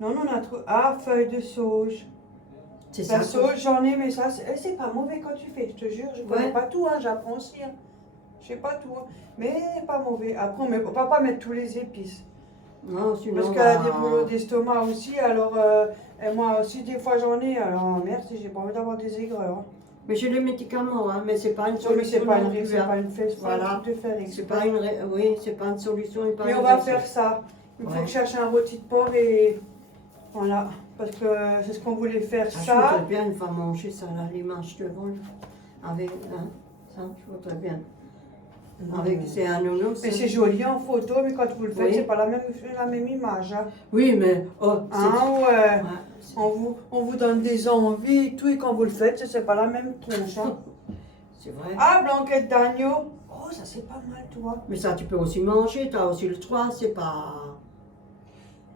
Non, on a trouvé. Ah, feuilles de sauge. c'est La ça. sauge, j'en ai, mais ça, c'est pas mauvais quand tu fais, je te jure. Je connais Ouais. pas tout, hein, j'apprends aussi. Hein. Je sais pas tout, hein. Mais pas mauvais. Après, on va pas mettre tous les épices. Non, sinon. Parce qu'elle a des boulots d'estomac aussi, alors et moi aussi, des fois j'en ai. Alors merci, j'ai pas envie d'avoir des aigreurs. Hein. Mais j'ai les médicaments, hein, mais c'est pas une Non, mais solution. c'est pas non une plus, c'est hein. pas une fesse, Voilà. de faire C'est exprès. pas une, oui, c'est pas une solution. Et pas Mais une on va raison. faire ça. Il faut Ouais. que je cherche un rôti de porc et voilà. Parce que c'est ce qu'on voulait faire Ah, je ça. voudrais bien une fois manger ça, là, les manches de vol. Avec, hein, ça, je voudrais bien. Avec, c'est un nounours. Mais c'est joli en photo, mais quand vous le faites, Oui. c'est pas la même image. Hein. Oui, mais, oh, c'est... Ah ouais. Ouais, c'est- On vous donne des envies et tout, et quand vous le faites, c'est pas la même tronche. Hein. c'est vrai. Ah, blanquette d'agneau. Oh, ça c'est pas mal, toi. Mais ça, tu peux aussi manger, tu as aussi le choix, c'est pas...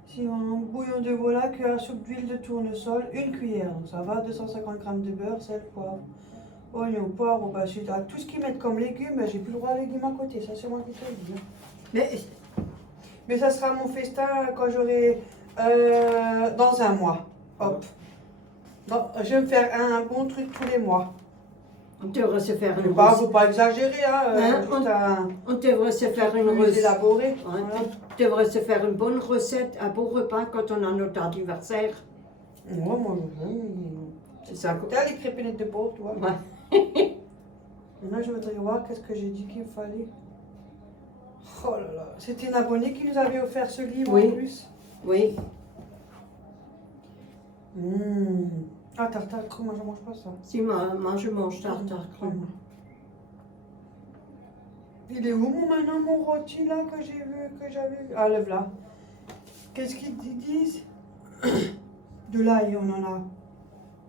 Si un bouillon de volaille, cuillère à soupe d'huile de tournesol, 1 cuillère, donc ça va, 250 g de beurre, sel, poivre, oignon, poivre, bah, tout ce qu'ils mettent comme légumes, bah, j'ai plus le droit à légumes à côté, ça c'est moi qui te le dis. Hein. Mais ça sera mon festin quand j'aurai dans un mois. Hop. Je vais me faire un bon truc tous les mois. On devrait se faire une Bah, recette. faut pas exagérer, hein. Hein, Juste un On devrait se faire une plus recette. élaboré. Ouais, Voilà. on devrait se faire une bonne recette, un beau repas quand on a notre anniversaire. Ouais, moi, C'est ça. t'as les crépinettes de porc, toi. Ouais. Maintenant, je voudrais voir qu'est-ce que j'ai dit qu'il fallait. Oh là là. C'était une abonnée qui nous avait offert ce livre Oui. en plus. Oui. Ah, tartare cru, moi je mange pas ça. Si, moi je mange tartare cru. Il est où maintenant mon rôti là que j'ai vu, que j'avais vu? Ah, lève là. Qu'est-ce qu'ils disent? De l'ail, on en a.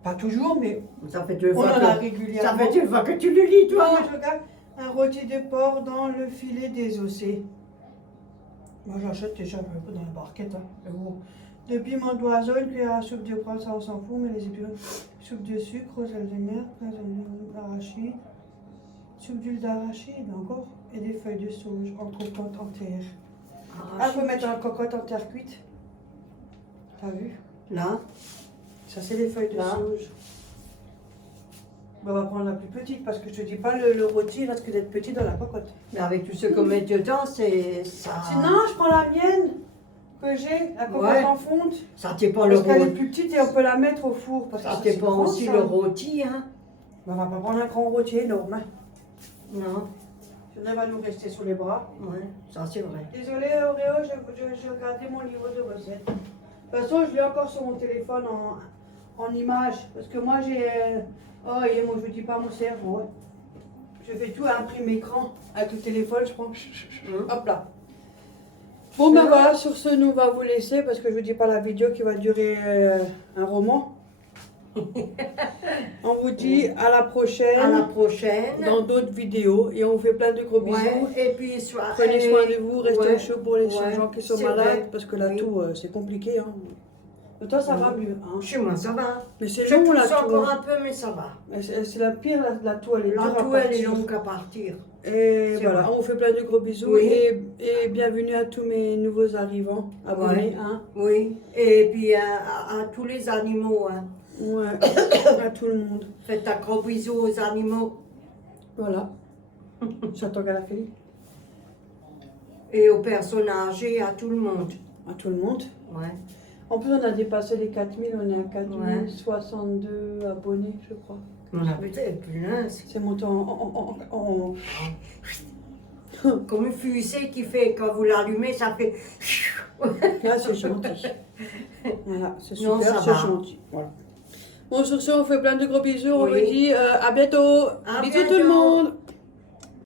Pas toujours, mais Ça fait 2 on fois en a que... régulièrement. Ça fait 2 fois que tu le lis, toi. Moi, je regarde un rôti de porc dans le filet désossé. Moi, j'achète déjà dans la barquette. Hein. De piment d'oiseau, une cuillère à soupe de poivre, ça on s'en fout, mais les épinards. Soupe de sucre, sel de mer, d'arachide. Soupe d'huile d'arachide encore. Et des feuilles de sauge en cocotte en terre. Ah, faut mettre en cocotte en terre cuite. T'as vu? Là, Ça, c'est les feuilles de Là. sauge. Bon, on va prendre la plus petite parce que je te dis pas, le rôti il risque d'être petit dans la cocotte. mais avec tout ce qu'on met dedans, c'est ça. Sinon, je prends la mienne que j'ai, la cocotte Ouais. en fonte. Ça dépend le Parce qu'elle est rôti. plus petite et on peut la mettre au four. Parce que Ça c'est dépend grand, aussi ça. le rôti, hein. Mais on va pas prendre un grand rôti énorme. Hein. Non, Sinon, elle va nous rester sous les bras. ouais, ça c'est vrai. Désolée, Auréo, j'ai regardé mon livre de recettes. De toute façon, je l'ai encore sur mon téléphone en image. Parce que moi, j'ai. Oh, et moi, je ne dis pas mon cerveau. Hein. Je fais tout à imprime écran. Avec le téléphone, je prends. Hop là. Bon, ben voilà, sur ce, nous, on va vous laisser. Parce que je ne vous dis pas la vidéo qui va durer un roman. On vous dit à la prochaine. À la prochaine. Dans d'autres vidéos. Et on vous fait plein de gros bisous. Ouais, et puis Prenez soin de vous, restez Ouais, au chaud pour les ouais, gens qui sont c'est malades, vrai. parce que là Oui. tout c'est compliqué. Hein. Toi, ça va mieux. Hein. Chez moi, ça va. Mais c'est Je long, la pousse toux. encore un peu, mais ça va. C'est la pire, la toux, elle est La dure à toux, elle est partir. longue à partir. Et C'est voilà, vrai. on vous fait plein de gros bisous Oui. et bienvenue à tous mes nouveaux arrivants, abonnés. Ouais. Hein. Oui. Et puis à tous les animaux. Hein. Ouais, à tout le monde. Faites un gros bisou aux animaux Voilà. J'attends qu'elle a fini. et aux personnes âgées, à tout le monde. À tout le monde. Ouais. En plus, on a dépassé les 4000, on est à 4062 abonnés, je crois. On a peut-être plus là. C'est monté en- Comme une fusée qui fait, quand vous l'allumez, ça fait. Là, c'est gentil. Voilà, c'est Non, super, ça c'est va. gentil. Voilà. Bon, sur ce, on fait plein de gros bisous. On Oui. vous dit à bientôt. À Bisous tout le bientôt. monde.